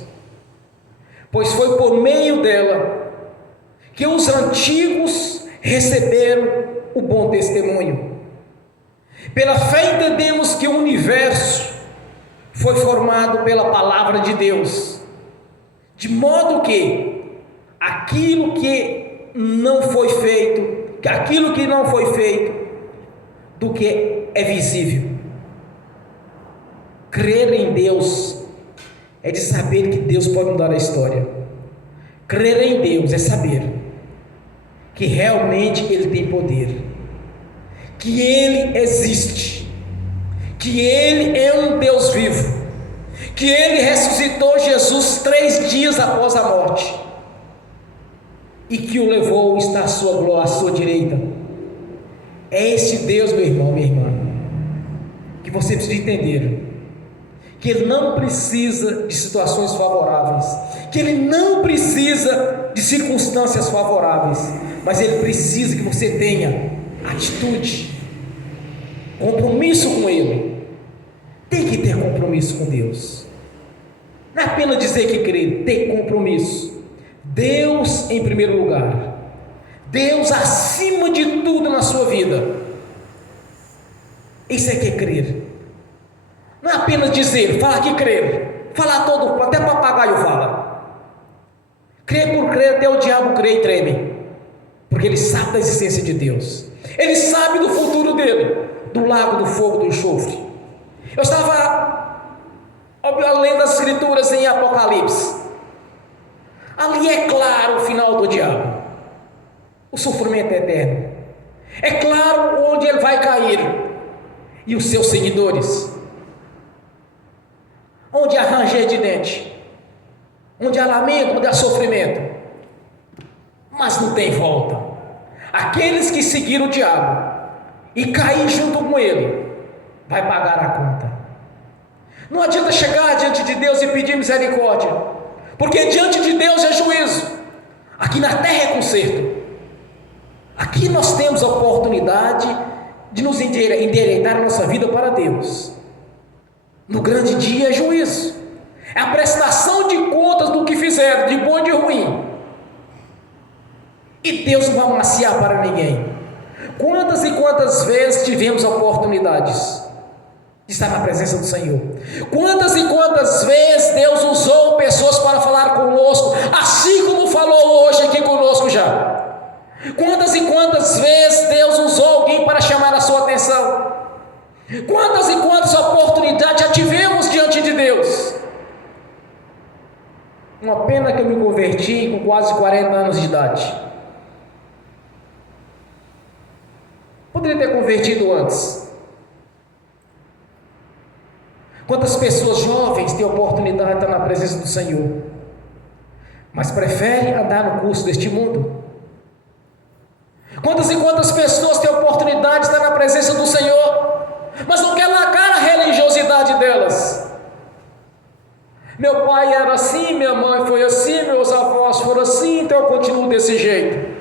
pois foi por meio dela que os antigos receberam o bom testemunho. Pela fé entendemos que o universo foi formado pela palavra de Deus, de modo que aquilo que não foi feito do que é visível. Crer em Deus é de saber que Deus pode mudar a história. Crer em Deus é saber que realmente Ele tem poder, que Ele existe, que Ele é um Deus vivo, que Ele ressuscitou Jesus 3 dias após a morte, e que o levou está à sua glória, à sua direita. É este Deus, meu irmão, minha irmã, que você precisa entender, que Ele não precisa de situações favoráveis, que Ele não precisa de circunstâncias favoráveis, mas Ele precisa que você tenha atitude, compromisso com Ele. Tem que ter compromisso com Deus, não é apenas dizer que crê, ter compromisso. Deus em primeiro lugar, Deus acima de tudo na sua vida. Isso é que é crer. Não é apenas dizer, falar que crer. Falar todo, até papagaio fala. Crer por crer, até o diabo crê e treme. Porque ele sabe da existência de Deus. Ele sabe do futuro dele, do lago do fogo do enxofre. Eu estava lendo as escrituras em Apocalipse. Ali é claro o final do diabo. O sofrimento é eterno. É claro onde ele vai cair. E os seus seguidores. Onde há ranger de dente. Onde há lamento, onde há sofrimento. Mas não tem volta. Aqueles que seguiram o diabo e cair junto com ele, vai pagar a conta. Não adianta chegar diante de Deus e pedir misericórdia, porque diante de Deus é juízo. Aqui na terra é conserto. Aqui nós temos a oportunidade de nos endireitar a nossa vida para Deus. No grande dia é juízo. É a prestação de contas do que fizeram, de bom e de ruim. E Deus não vai amaciar para ninguém. Quantas e quantas vezes tivemos oportunidades de estar na presença do Senhor? Quantas e quantas vezes Deus usou pessoas para falar conosco, assim como falou hoje aqui conosco já? Quantas e quantas vezes Deus usou alguém para chamar a sua atenção? Quantas e quantas oportunidades já tivemos diante de Deus? Uma pena que eu me converti com quase 40 anos de idade. Poderia ter convertido antes. Quantas pessoas jovens têm oportunidade de estar na presença do Senhor, mas preferem andar no curso deste mundo? Quantas e quantas pessoas têm oportunidade de estar na presença do Senhor, mas não quer largar a religiosidade delas? Meu pai era assim, minha mãe foi assim, meus avós foram assim, então eu continuo desse jeito.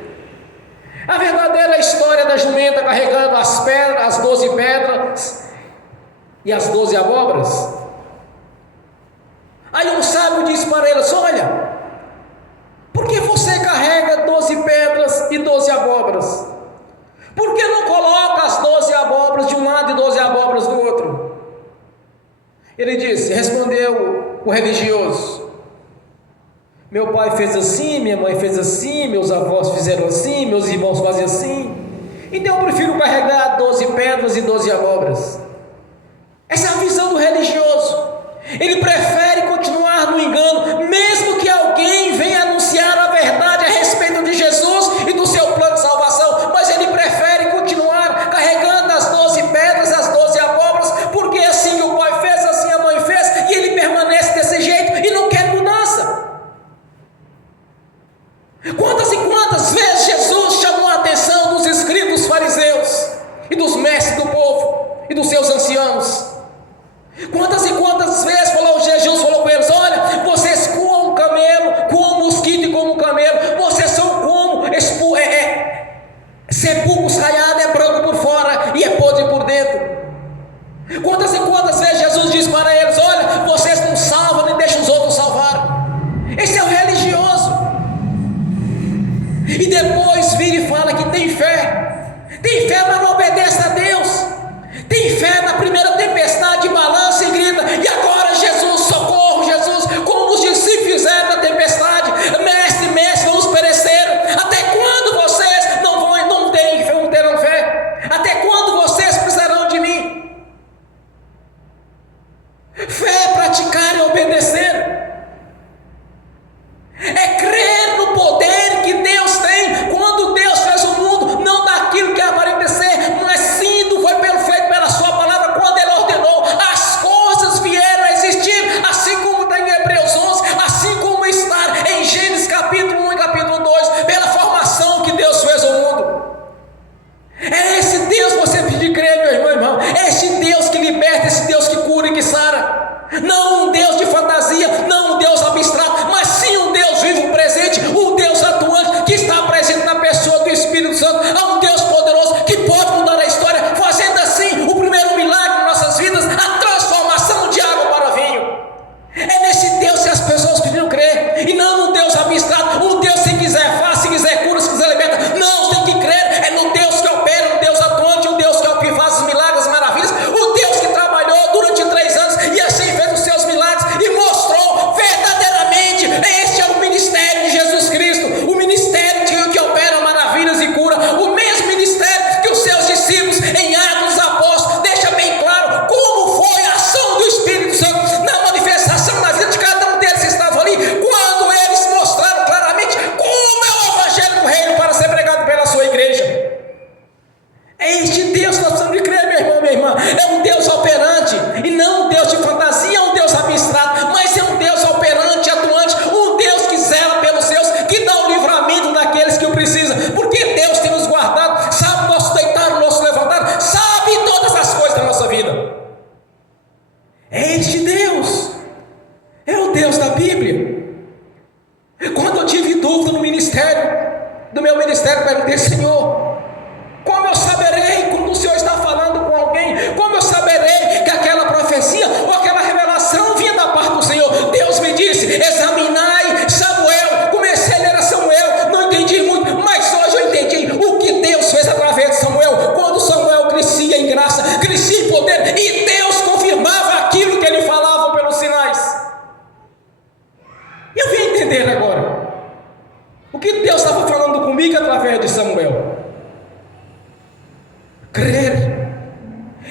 A verdadeira história da jumenta carregando as pedras, as 12 pedras e as 12 abóboras. Aí um sábio disse para eles: olha, por que você carrega 12 pedras e 12 abóboras? Por que não coloca as 12 abóboras de um lado e 12 abóboras do outro? Ele disse, respondeu o religioso: meu pai fez assim, minha mãe fez assim, meus avós fizeram assim, meus irmãos fazem assim, então eu prefiro carregar 12 pedras e 12 abóboras. Essa é a visão do religioso. Ele prefere continuar no engano, mesmo que alguém venha anunciar a verdade a respeito de Jesus e do seu plano de salvação, mas ele prefere continuar carregando as 12 pedras, as 12 abóboras, porque assim o pai fez, assim a mãe fez, e ele permanece desse jeito e não quer mudança. Quantas e quantas vezes Jesus chamou a atenção dos escribas fariseus e dos mestres do povo e dos seus anciãos? Quantas e quantas vezes Jesus falou com eles: olha, vocês coam camelo, coam mosquito e comem camelo, vocês são como sepulcros caiados, é branco por fora e é podre por dentro. Quantas e quantas vezes Jesus disse para eles: olha, vocês não salvam nem deixam os outros salvar. Esse é o religioso. E depois vira e fala que tem fé, mas não obedece a Deus. Tem fé na primeira tempestade, balança e grita: e agora Jesus, socorro Jesus, como os discípulos fizeram na tempestade: mestre, mestre, vamos perecer. Até quando vocês não terão fé? Até quando vocês precisarão de mim? Fé é praticar e obedecer, é crer no poder que Deus tem. Quando Deus fez o mundo, não daquilo que aparenta ser, mas sim do foi feito pela sua palavra. Quando Ele ordenou, as coisas vieram a existir, assim como está em Hebreus 11, assim como está em Gênesis capítulo 1 e capítulo 2, pela formação que Deus fez o mundo. É esse Deus que você precisa crer, meu irmão. É esse Deus que liberta, esse Deus que cura e que sara. Não um Deus de fantasia, não um Deus abstrato, mas sim um Deus vivo, presente, um Deus atuante, que está presente na pessoa do Espírito Santo. Há um Deus poderoso que pode mudar a história, fazendo assim o primeiro milagre em nossas vidas, a transformação de água para vinho. É nesse Deus que as pessoas precisam crer, e não um Deus abstrato, um Deus se quiser faz, se quiser cura, se quiser liberta. Não, tem que crer, é no Deus que opera, no Deus atuante, um Deus que faz os milagres, as maravilhas, o Deus que trabalhou durante 3 anos Deus da Bíblia. Quando eu tive dúvida no ministério, do meu ministério, perguntei: Senhor, como eu saberei quando o Senhor está falando com alguém? Como eu saberei que aquela profecia ou aquela revelação vinha da parte do Senhor? Deus me disse: examinai Samuel. Comecei a ler a Samuel, não entendi muito, mas hoje eu entendi o que Deus fez através de Samuel. Quando Samuel crescia em graça, crescia em poder, e Deus confirmava aquilo que ele falava pelos sinais. Eu vim entender agora o que Deus estava falando comigo através de Samuel. Crer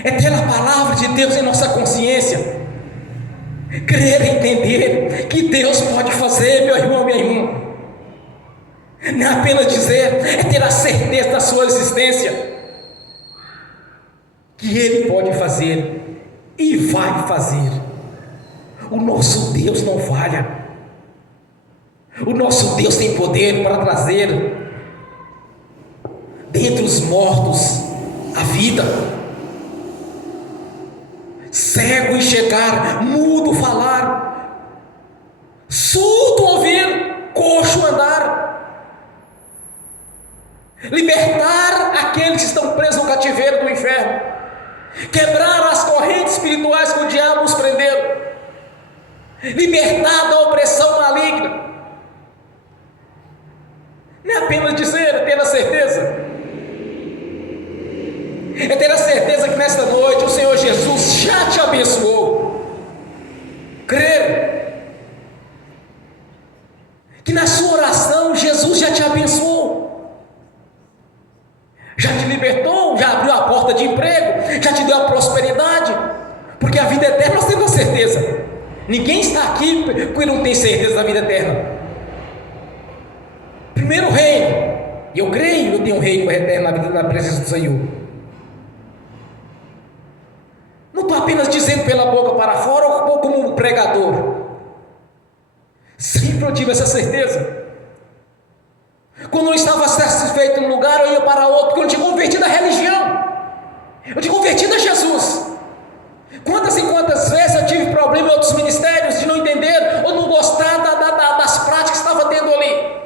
é ter a palavra de Deus em nossa consciência. Crer é entender que Deus pode fazer, meu irmão, minha irmã. Não é apenas dizer, é ter a certeza da sua existência, que Ele pode fazer e vai fazer. O nosso Deus não falha. O nosso Deus tem poder para trazer dentre os mortos a vida, cego enxergar, mudo falar, surdo ouvir, coxo andar, libertar aqueles que estão presos no cativeiro do inferno, quebrar as correntes espirituais que o diabo os prendeu, libertar da opressão maligna. Não é apenas dizer, é ter a certeza. É ter a certeza que nesta noite o Senhor Jesus já te abençoou. Crer que na sua oração Jesus já te abençoou, já te libertou, já abriu a porta de emprego, já te deu a prosperidade, porque a vida eterna nós temos a certeza. Ninguém está aqui porque não tem certeza da vida eterna. Primeiro reino, e eu creio que eu tenho um reino eterno na vida, na presença do Senhor. Não estou apenas dizendo pela boca para fora ou como um pregador. Sempre eu tive essa certeza. Quando eu estava satisfeito num lugar, eu ia para outro, porque eu não tinha convertido a religião, eu tinha convertido a Jesus. Quantas e quantas vezes eu tive problema em outros ministérios de não entender ou não gostar das práticas que estava tendo ali.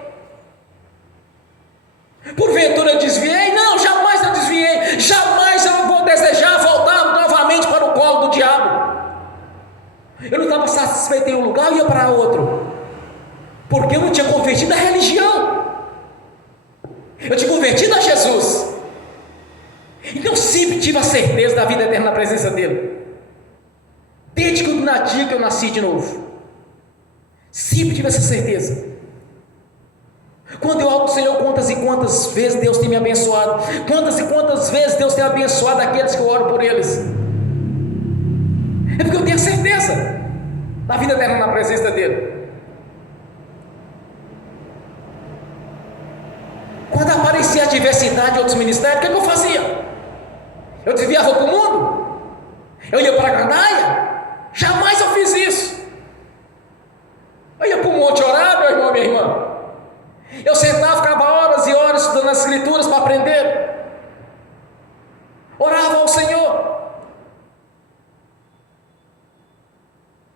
Porventura eu desviei? Não, jamais eu desviei. Jamais eu vou desejar voltar novamente para o colo do diabo. Eu não estava satisfeito em um lugar e ia para outro, porque eu não tinha convertido a religião, eu tinha convertido a Jesus. Então sempre tive a certeza da vida eterna na presença dele. Desde que eu nasci de novo, sempre tive essa certeza. Quando eu oro ao Senhor, quantas e quantas vezes Deus tem me abençoado, quantas e quantas vezes Deus tem abençoado aqueles que eu oro por eles. É porque eu tenho a certeza da vida eterna na presença dele. Quando aparecia a diversidade de outros ministérios, o que eu fazia? Eu desviava para o mundo? Eu ia para a gandaia? Jamais eu fiz isso. Eu ia para o monte orar, meu irmão, minha irmã. Eu sentava, ficava horas e horas estudando as escrituras para aprender. Orava ao Senhor.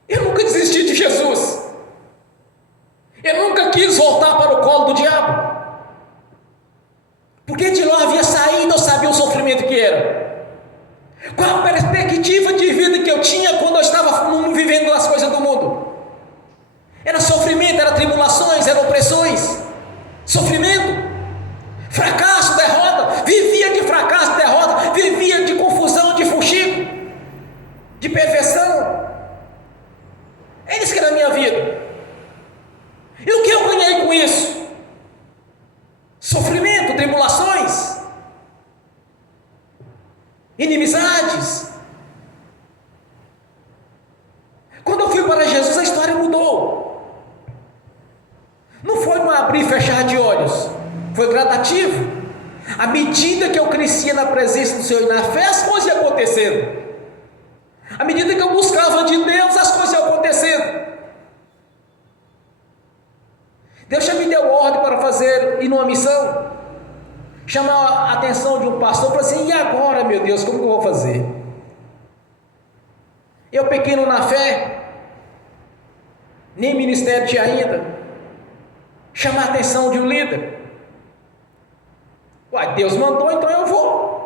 Eu nunca desisti de Jesus. Eu nunca quis voltar para o colo do diabo, porque de lá havia saído, eu sabia o sofrimento que era. Qual a perspectiva de vida que eu tinha quando eu estava vivendo as coisas do mundo? Era sofrimento, era tribulações, eram opressões, sofrimento, fracasso, derrota. Vivia de fracasso, derrota, vivia de confusão, de fuxico, de perversão. É isso que era a minha vida. E o que eu ganhei com isso? Sofrimento, tribulações, inimizades. Quando eu fui para Jesus, a história mudou. Não foi um abrir e fechar de olhos, foi gradativo. À medida que eu crescia na presença do Senhor e na fé, as coisas iam acontecendo. À medida que eu buscava de Deus, as coisas iam acontecendo. Deus já me deu ordem para ir numa missão, chamar a atenção de um pastor, para assim: e agora, meu Deus, como que eu vou fazer? Eu pequeno na fé, nem ministério tinha ainda. Chamar a atenção de um líder. Uai, Deus mandou, então eu vou.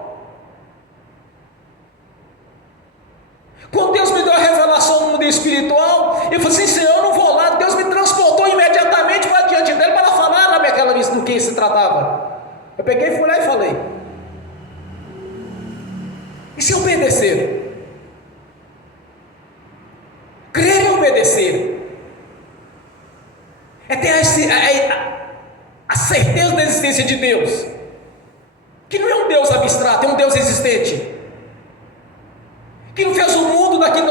Quando Deus me deu a revelação no mundo espiritual, eu falei assim: Senhor, eu não vou lá. Deus me transportou imediatamente para diante dele para falar naquela vez do que se tratava. Eu peguei, fui lá e falei. E se obedecer? Crer e obedecer é ter a certeza da existência de Deus, que não é um Deus abstrato, é um Deus existente, que não fez o mundo daquilo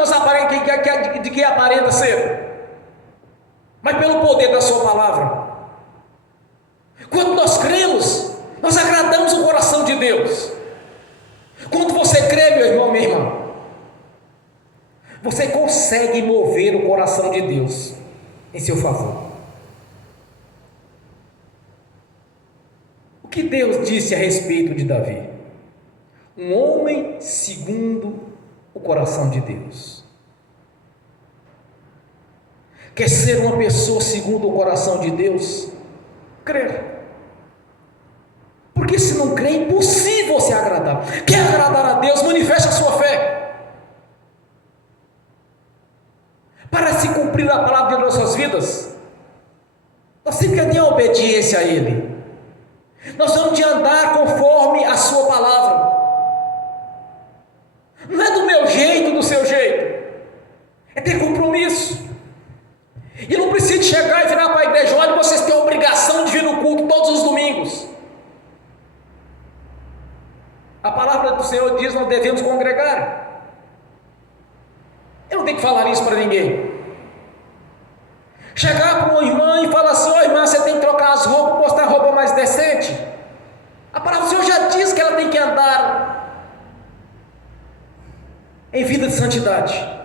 que aparenta ser, mas pelo poder da sua palavra. Quando nós cremos, nós agradamos o coração de Deus. Quando você crê, meu irmão, minha irmã, você consegue mover o coração de Deus em seu favor. O que Deus disse a respeito de Davi? Um homem segundo o coração de Deus. Quer ser uma pessoa segundo o coração de Deus? Crer. Porque se não crê, é impossível você agradar. Quer agradar a Deus? Manifeste a sua fé. Para se cumprir a palavra de nossas vidas, nós temos que ter a obediência a Ele. Nós temos de andar conforme a sua palavra. Não é do meu jeito, do seu jeito. É ter compromisso. E não precisa chegar e virar para a igreja: olha, vocês têm a obrigação de vir no culto todos os domingos. A palavra do Senhor diz: nós devemos congregar. Eu não tenho que falar isso para ninguém. Chegar para uma irmã e falar assim: ó, irmã, você tem que trocar as roupas, postar roupa mais decente. A palavra do Senhor já diz que ela tem que andar em vida de santidade.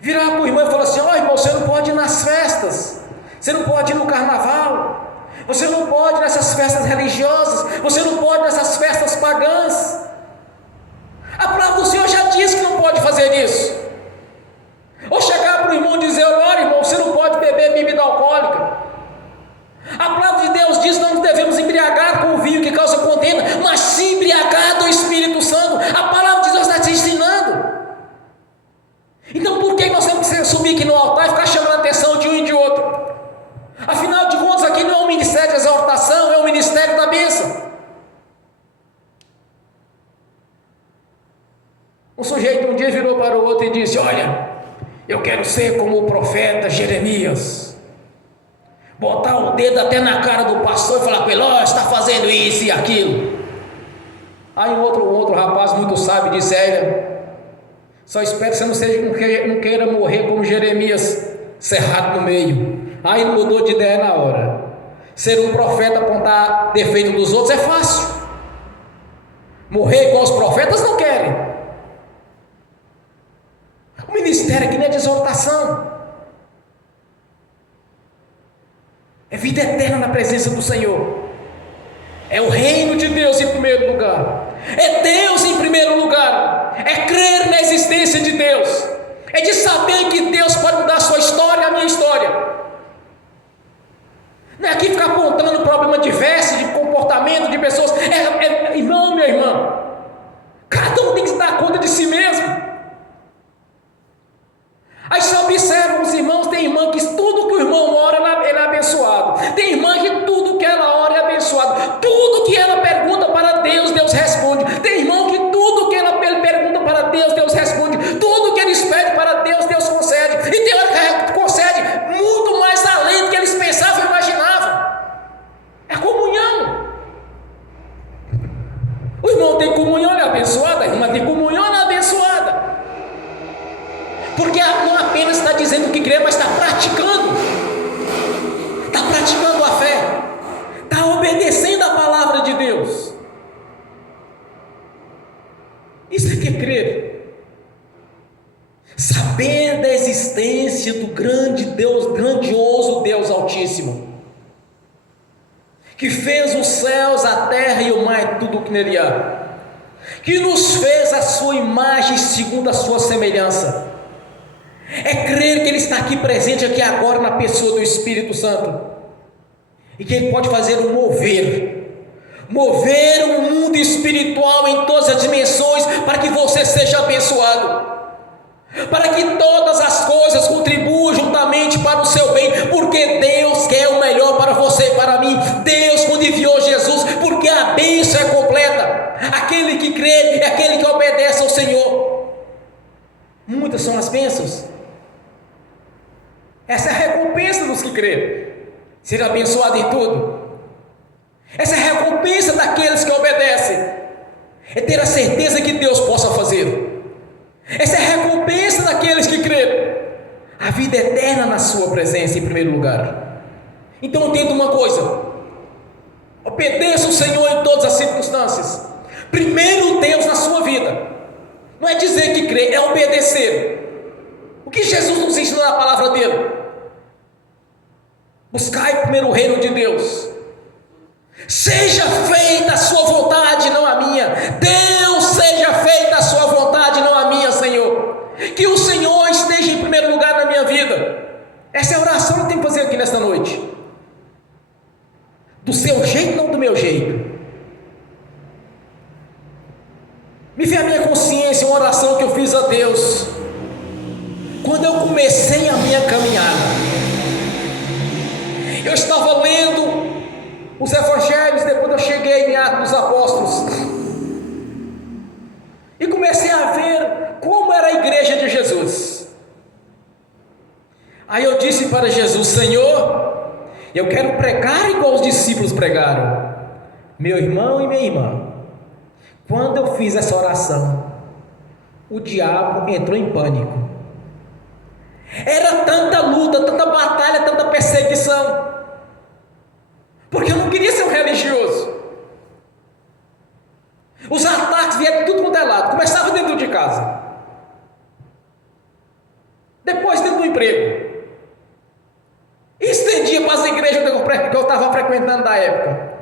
Virar para o irmão e falar assim: ó, irmão, você não pode ir nas festas, você não pode ir no carnaval, você não pode ir nessas festas religiosas, você não pode ir nessas festas pagãs. A palavra do Senhor já diz que não pode fazer isso. Ou chegar para o irmão e dizer: olha, irmão, você não pode beber bebida alcoólica. A palavra de Deus diz que não devemos embriagar com o vinho que causa contenda, mas sim embriagar do Espírito Santo. A palavra de Deus está te ensinando. Então por que nós temos que subir aqui no altar e ficar chamando a atenção de um e de outro? Afinal de contas, aqui não é um ministério de exaltação, é um ministério da bênção. Um sujeito um dia virou para o outro e disse: olha, eu quero ser como o profeta Jeremias, botar o dedo até na cara do pastor e falar para ele: ó, está fazendo isso e aquilo. Aí um outro rapaz muito sábio disse: olha, só espero que você não queira morrer como Jeremias, cerrado no meio. Aí mudou de ideia na hora. Ser um profeta, apontar defeito dos outros é fácil. Morrer igual os profetas não querem. O ministério aqui não é de exortação, é vida eterna na presença do Senhor. É o reino de Deus em primeiro lugar. É Deus em primeiro lugar. É crer na existência de Deus. É de saber que Deus pode mudar a sua história e a minha história. Não é aqui ficar apontando problema de veste, de comportamento de pessoas. Irmão, minha irmã, cada um tem que se dar conta de si mesmo. Aí você observa os irmãos, tem irmã que tudo que o irmão ora, ele é abençoado. Tem irmã que tudo que ela ora é abençoado. Tudo que ela pergunta para Deus, Deus responde. Tem irmão que tudo que ela pergunta para Deus, Deus responde. Tudo que eles pedem para Deus, Deus concede. E tem hora que concede muito mais além do que eles pensavam e imaginavam. É comunhão. O irmão tem comunhão, ele é abençoado. A irmã tem comunhão, ela é abençoada. Porque não apenas está dizendo que crê, mas está praticando. Está praticando a fé. Está obedecendo a palavra de Deus. Isso é que é crer. Saber da existência do grande Deus, grandioso Deus Altíssimo, que fez os céus, a terra e o mar e tudo o que nele há, que nos fez a sua imagem segundo a sua semelhança. É crer que Ele está aqui presente aqui agora na pessoa do Espírito Santo, e que Ele pode fazer um mover o mundo espiritual em todas as dimensões, para que você seja abençoado, para que todas as coisas contribuam juntamente para o seu bem, porque Deus quer o melhor para você e para mim. Deus, quando enviou Jesus, porque a bênção é completa, aquele que crê é aquele que obedece ao Senhor. Muitas são as bênçãos. Essa é a recompensa dos que creem, ser abençoado em tudo. Essa é a recompensa daqueles que obedecem, é ter a certeza que Deus possa fazer. Essa é a recompensa daqueles que creem, a vida eterna na sua presença em primeiro lugar. Então entenda uma coisa: obedeça o Senhor em todas as circunstâncias. Primeiro Deus na sua vida, não é dizer que crê, é obedecer. O que Jesus nos ensinou na palavra dele? Buscai primeiro o reino de Deus, seja feita a sua vontade, não a minha. Deus, seja feita a sua vontade, não a minha, Senhor. Que o Senhor esteja em primeiro lugar na minha vida. Essa é a oração que eu tenho que fazer aqui nesta noite. Do seu jeito, não do meu jeito. Me vem a minha consciência uma oração que eu fiz a Deus quando eu comecei a minha caminhada. Eu estava lendo os evangelhos, depois eu cheguei em Atos dos Apóstolos e comecei a ver como era a igreja de Jesus. Aí eu disse para Jesus: Senhor, eu quero pregar igual os discípulos pregaram. Meu irmão e minha irmã, quando eu fiz essa oração, o diabo entrou em pânico. Era tanta luta, tanta batalha, tanta perseguição, porque eu não queria ser um religioso. Os ataques vieram de tudo quanto é lado. Começava dentro de casa, depois dentro do emprego, e estendia para as igrejas que eu estava frequentando da época.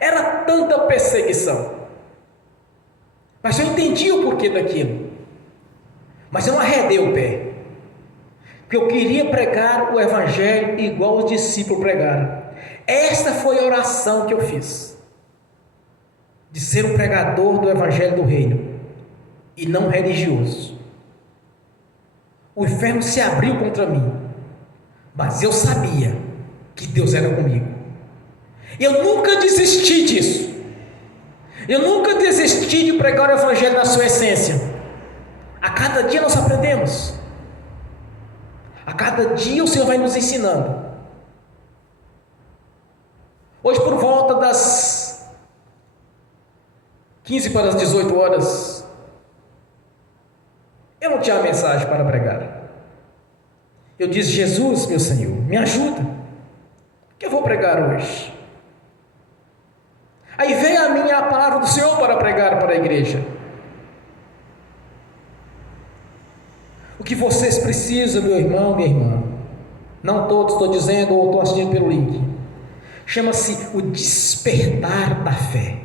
Era tanta perseguição, mas eu entendi o porquê daquilo, mas eu não arredei o pé, porque eu queria pregar o evangelho igual os discípulos pregaram. Esta foi a oração que eu fiz, de ser um pregador do evangelho do reino e não religioso. O inferno se abriu contra mim, mas eu sabia que Deus era comigo. Eu nunca desisti disso. Eu nunca desisti de pregar o evangelho na sua essência. A cada dia nós aprendemos. A cada dia o Senhor vai nos ensinando. Hoje, por volta das 15 para as 18 horas, eu não tinha mensagem para pregar. Eu disse: Jesus, meu Senhor, me ajuda, o que eu vou pregar hoje? Aí veio a minha a palavra do Senhor para pregar para a igreja. O que vocês precisam, meu irmão, minha irmã, não todos estou dizendo ou estou assistindo pelo link, chama-se o despertar da fé.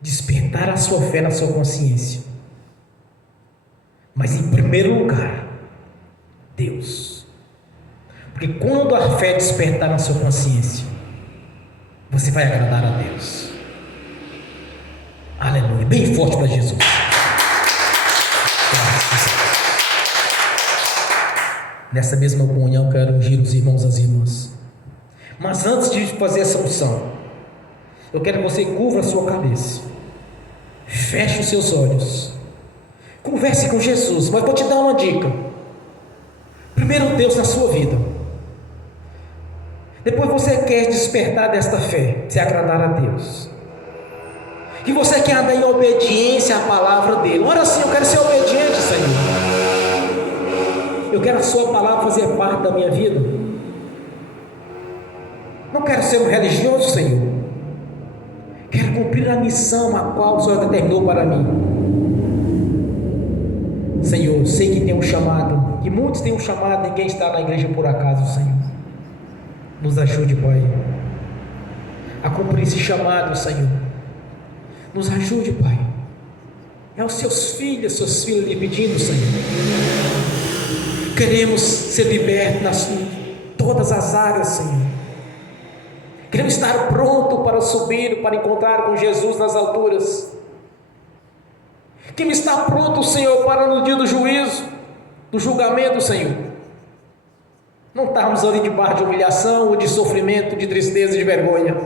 Despertar a sua fé na sua consciência. Mas em primeiro lugar, Deus. Porque quando a fé despertar na sua consciência, você vai agradar a Deus. Aleluia. Bem forte para Jesus. Nessa mesma comunhão, quero ungir os irmãos e as irmãs. Mas antes de fazer essa unção, eu quero que você curva a sua cabeça, feche os seus olhos, converse com Jesus. Mas vou te dar uma dica: primeiro Deus na sua vida, depois você quer despertar desta fé, se agradar a Deus, que você quer andar em obediência à palavra dele. Ora sim, eu quero ser obediente, Senhor. Eu quero a sua palavra fazer parte da minha vida. Não quero ser um religioso, Senhor. Quero cumprir a missão a qual o Senhor determinou para mim. Senhor, sei que tem um chamado, que muitos têm um chamado, ninguém está na igreja por acaso, Senhor. Nos ajude, Pai, a cumprir esse chamado, Senhor. Nos ajude, Pai. É os seus filhos lhe pedindo, Senhor. Queremos ser libertos em todas as áreas, Senhor. Queremos estar pronto para subir, para encontrar com Jesus nas alturas. Queremos estar pronto, Senhor, para no dia do juízo, do julgamento, Senhor. Não estarmos ali debaixo de humilhação, ou de sofrimento, de tristeza e de vergonha,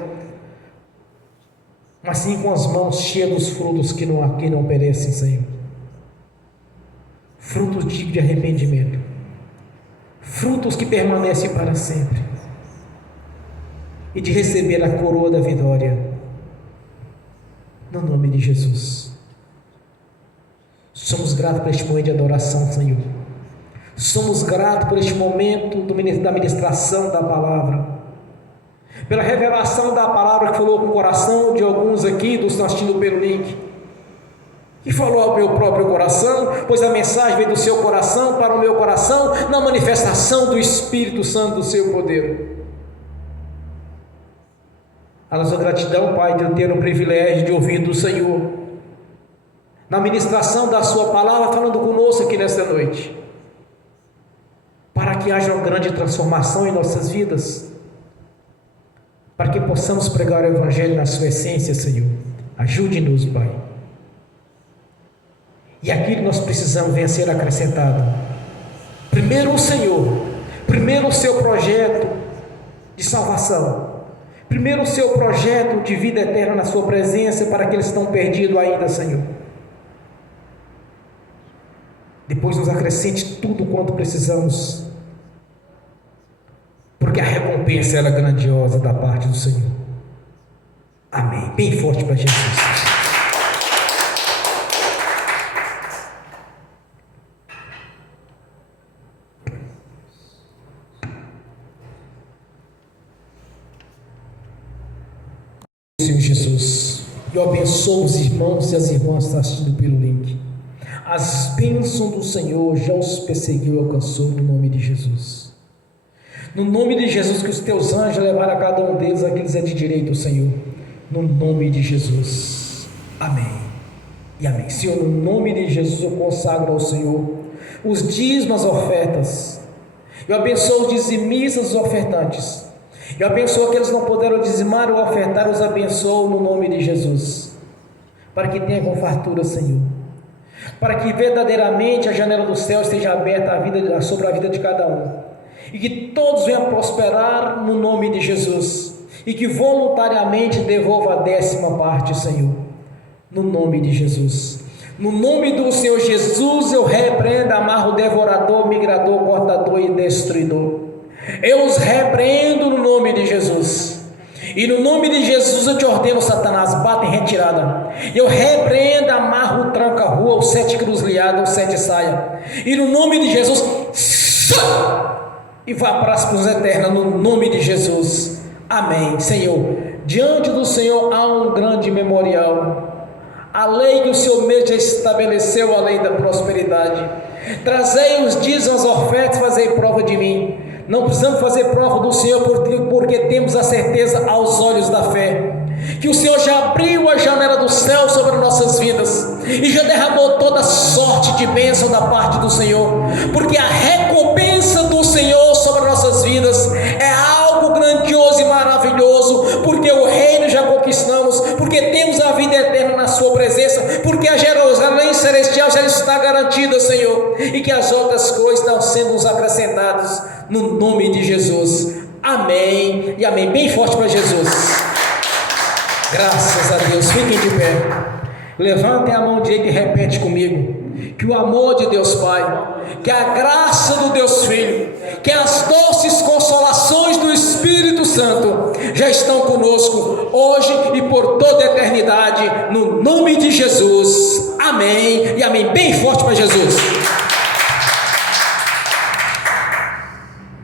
mas sim com as mãos cheias dos frutos que não perecem, Senhor. Frutos dignos de arrependimento, frutos que permanecem para sempre, e de receber a coroa da vitória, no nome de Jesus. Somos gratos por este momento de adoração, Senhor. Somos gratos por este momento da ministração da palavra, pela revelação da palavra que falou com o coração de alguns aqui, dos assistindo pelo link, que falou ao meu próprio coração, pois a mensagem veio do seu coração para o meu coração, na manifestação do Espírito Santo, do seu poder. A nossa gratidão, Pai, de eu ter o privilégio de ouvir do Senhor, na ministração da sua palavra, falando conosco aqui nesta noite, para que haja uma grande transformação em nossas vidas, para que possamos pregar o Evangelho na sua essência, Senhor. Ajude-nos, Pai. E aquilo que nós precisamos venha a ser acrescentado. Primeiro o Senhor, primeiro o seu projeto de salvação, primeiro o seu projeto de vida eterna na sua presença, para aqueles que estão perdidos ainda, Senhor. Depois nos acrescente tudo quanto precisamos, porque a recompensa ela é grandiosa da parte do Senhor. Amém. Bem forte para Jesus. Senhor Jesus, eu abençoo os irmãos e as irmãs que estão assistindo pelo link. As bênçãos do Senhor já os perseguiu e alcançou, no nome de Jesus. No nome de Jesus, que os teus anjos levaram a cada um deles aqueles é de direito, Senhor. No nome de Jesus. Amém. E amém. Senhor, no nome de Jesus eu consagro ao Senhor os dízimos, as ofertas. Eu abençoo os dizimistas, os ofertantes. Eu abençoo aqueles que não puderam dizimar ou ofertar, os abençoo no nome de Jesus, para que tenha com fartura, Senhor, para que verdadeiramente a janela do céu esteja aberta sobre a vida de cada um, e que todos venham prosperar no nome de Jesus, e que voluntariamente devolva a 10ª parte, Senhor, no nome de Jesus. No nome do Senhor Jesus, eu repreendo, amarro o devorador, migrador, cortador e destruidor. Eu os repreendo no nome de Jesus, e no nome de Jesus eu te ordeno, Satanás, bata em retirada. Eu repreendo, amarro, tranca a rua, os 7 cruzilhados, os 7 saia, e no nome de Jesus, e vá para as prisões eternas, no nome de Jesus. Amém. Senhor, diante do Senhor há um grande memorial, a lei que o Senhor mesmo já estabeleceu, a lei da prosperidade. Trazei os dízimos, as ofertas, fazei prova de mim. Não precisamos fazer prova do Senhor, porque temos a certeza aos olhos da fé, que o Senhor já abriu a janela do céu sobre nossas vidas, e já derramou toda sorte de bênção da parte do Senhor, porque a recompensa do Senhor sobre nossas vidas é algo grandioso e maravilhoso, porque o reino já conquistamos, porque temos a vida eterna na sua presença, porque a Jerusalém celestial já está garantida, Senhor, e que as outras coisas estão sendo nos acrescentadas, no nome de Jesus. Amém e amém. Bem forte para Jesus. Graças a Deus. Fiquem de pé. Levantem a mão direita e repete comigo: que o amor de Deus Pai, que a graça do Deus Filho, que as doces consolações do Espírito Santo já estão conosco hoje e por toda a eternidade, no nome de Jesus. Amém e amém. Bem forte para Jesus.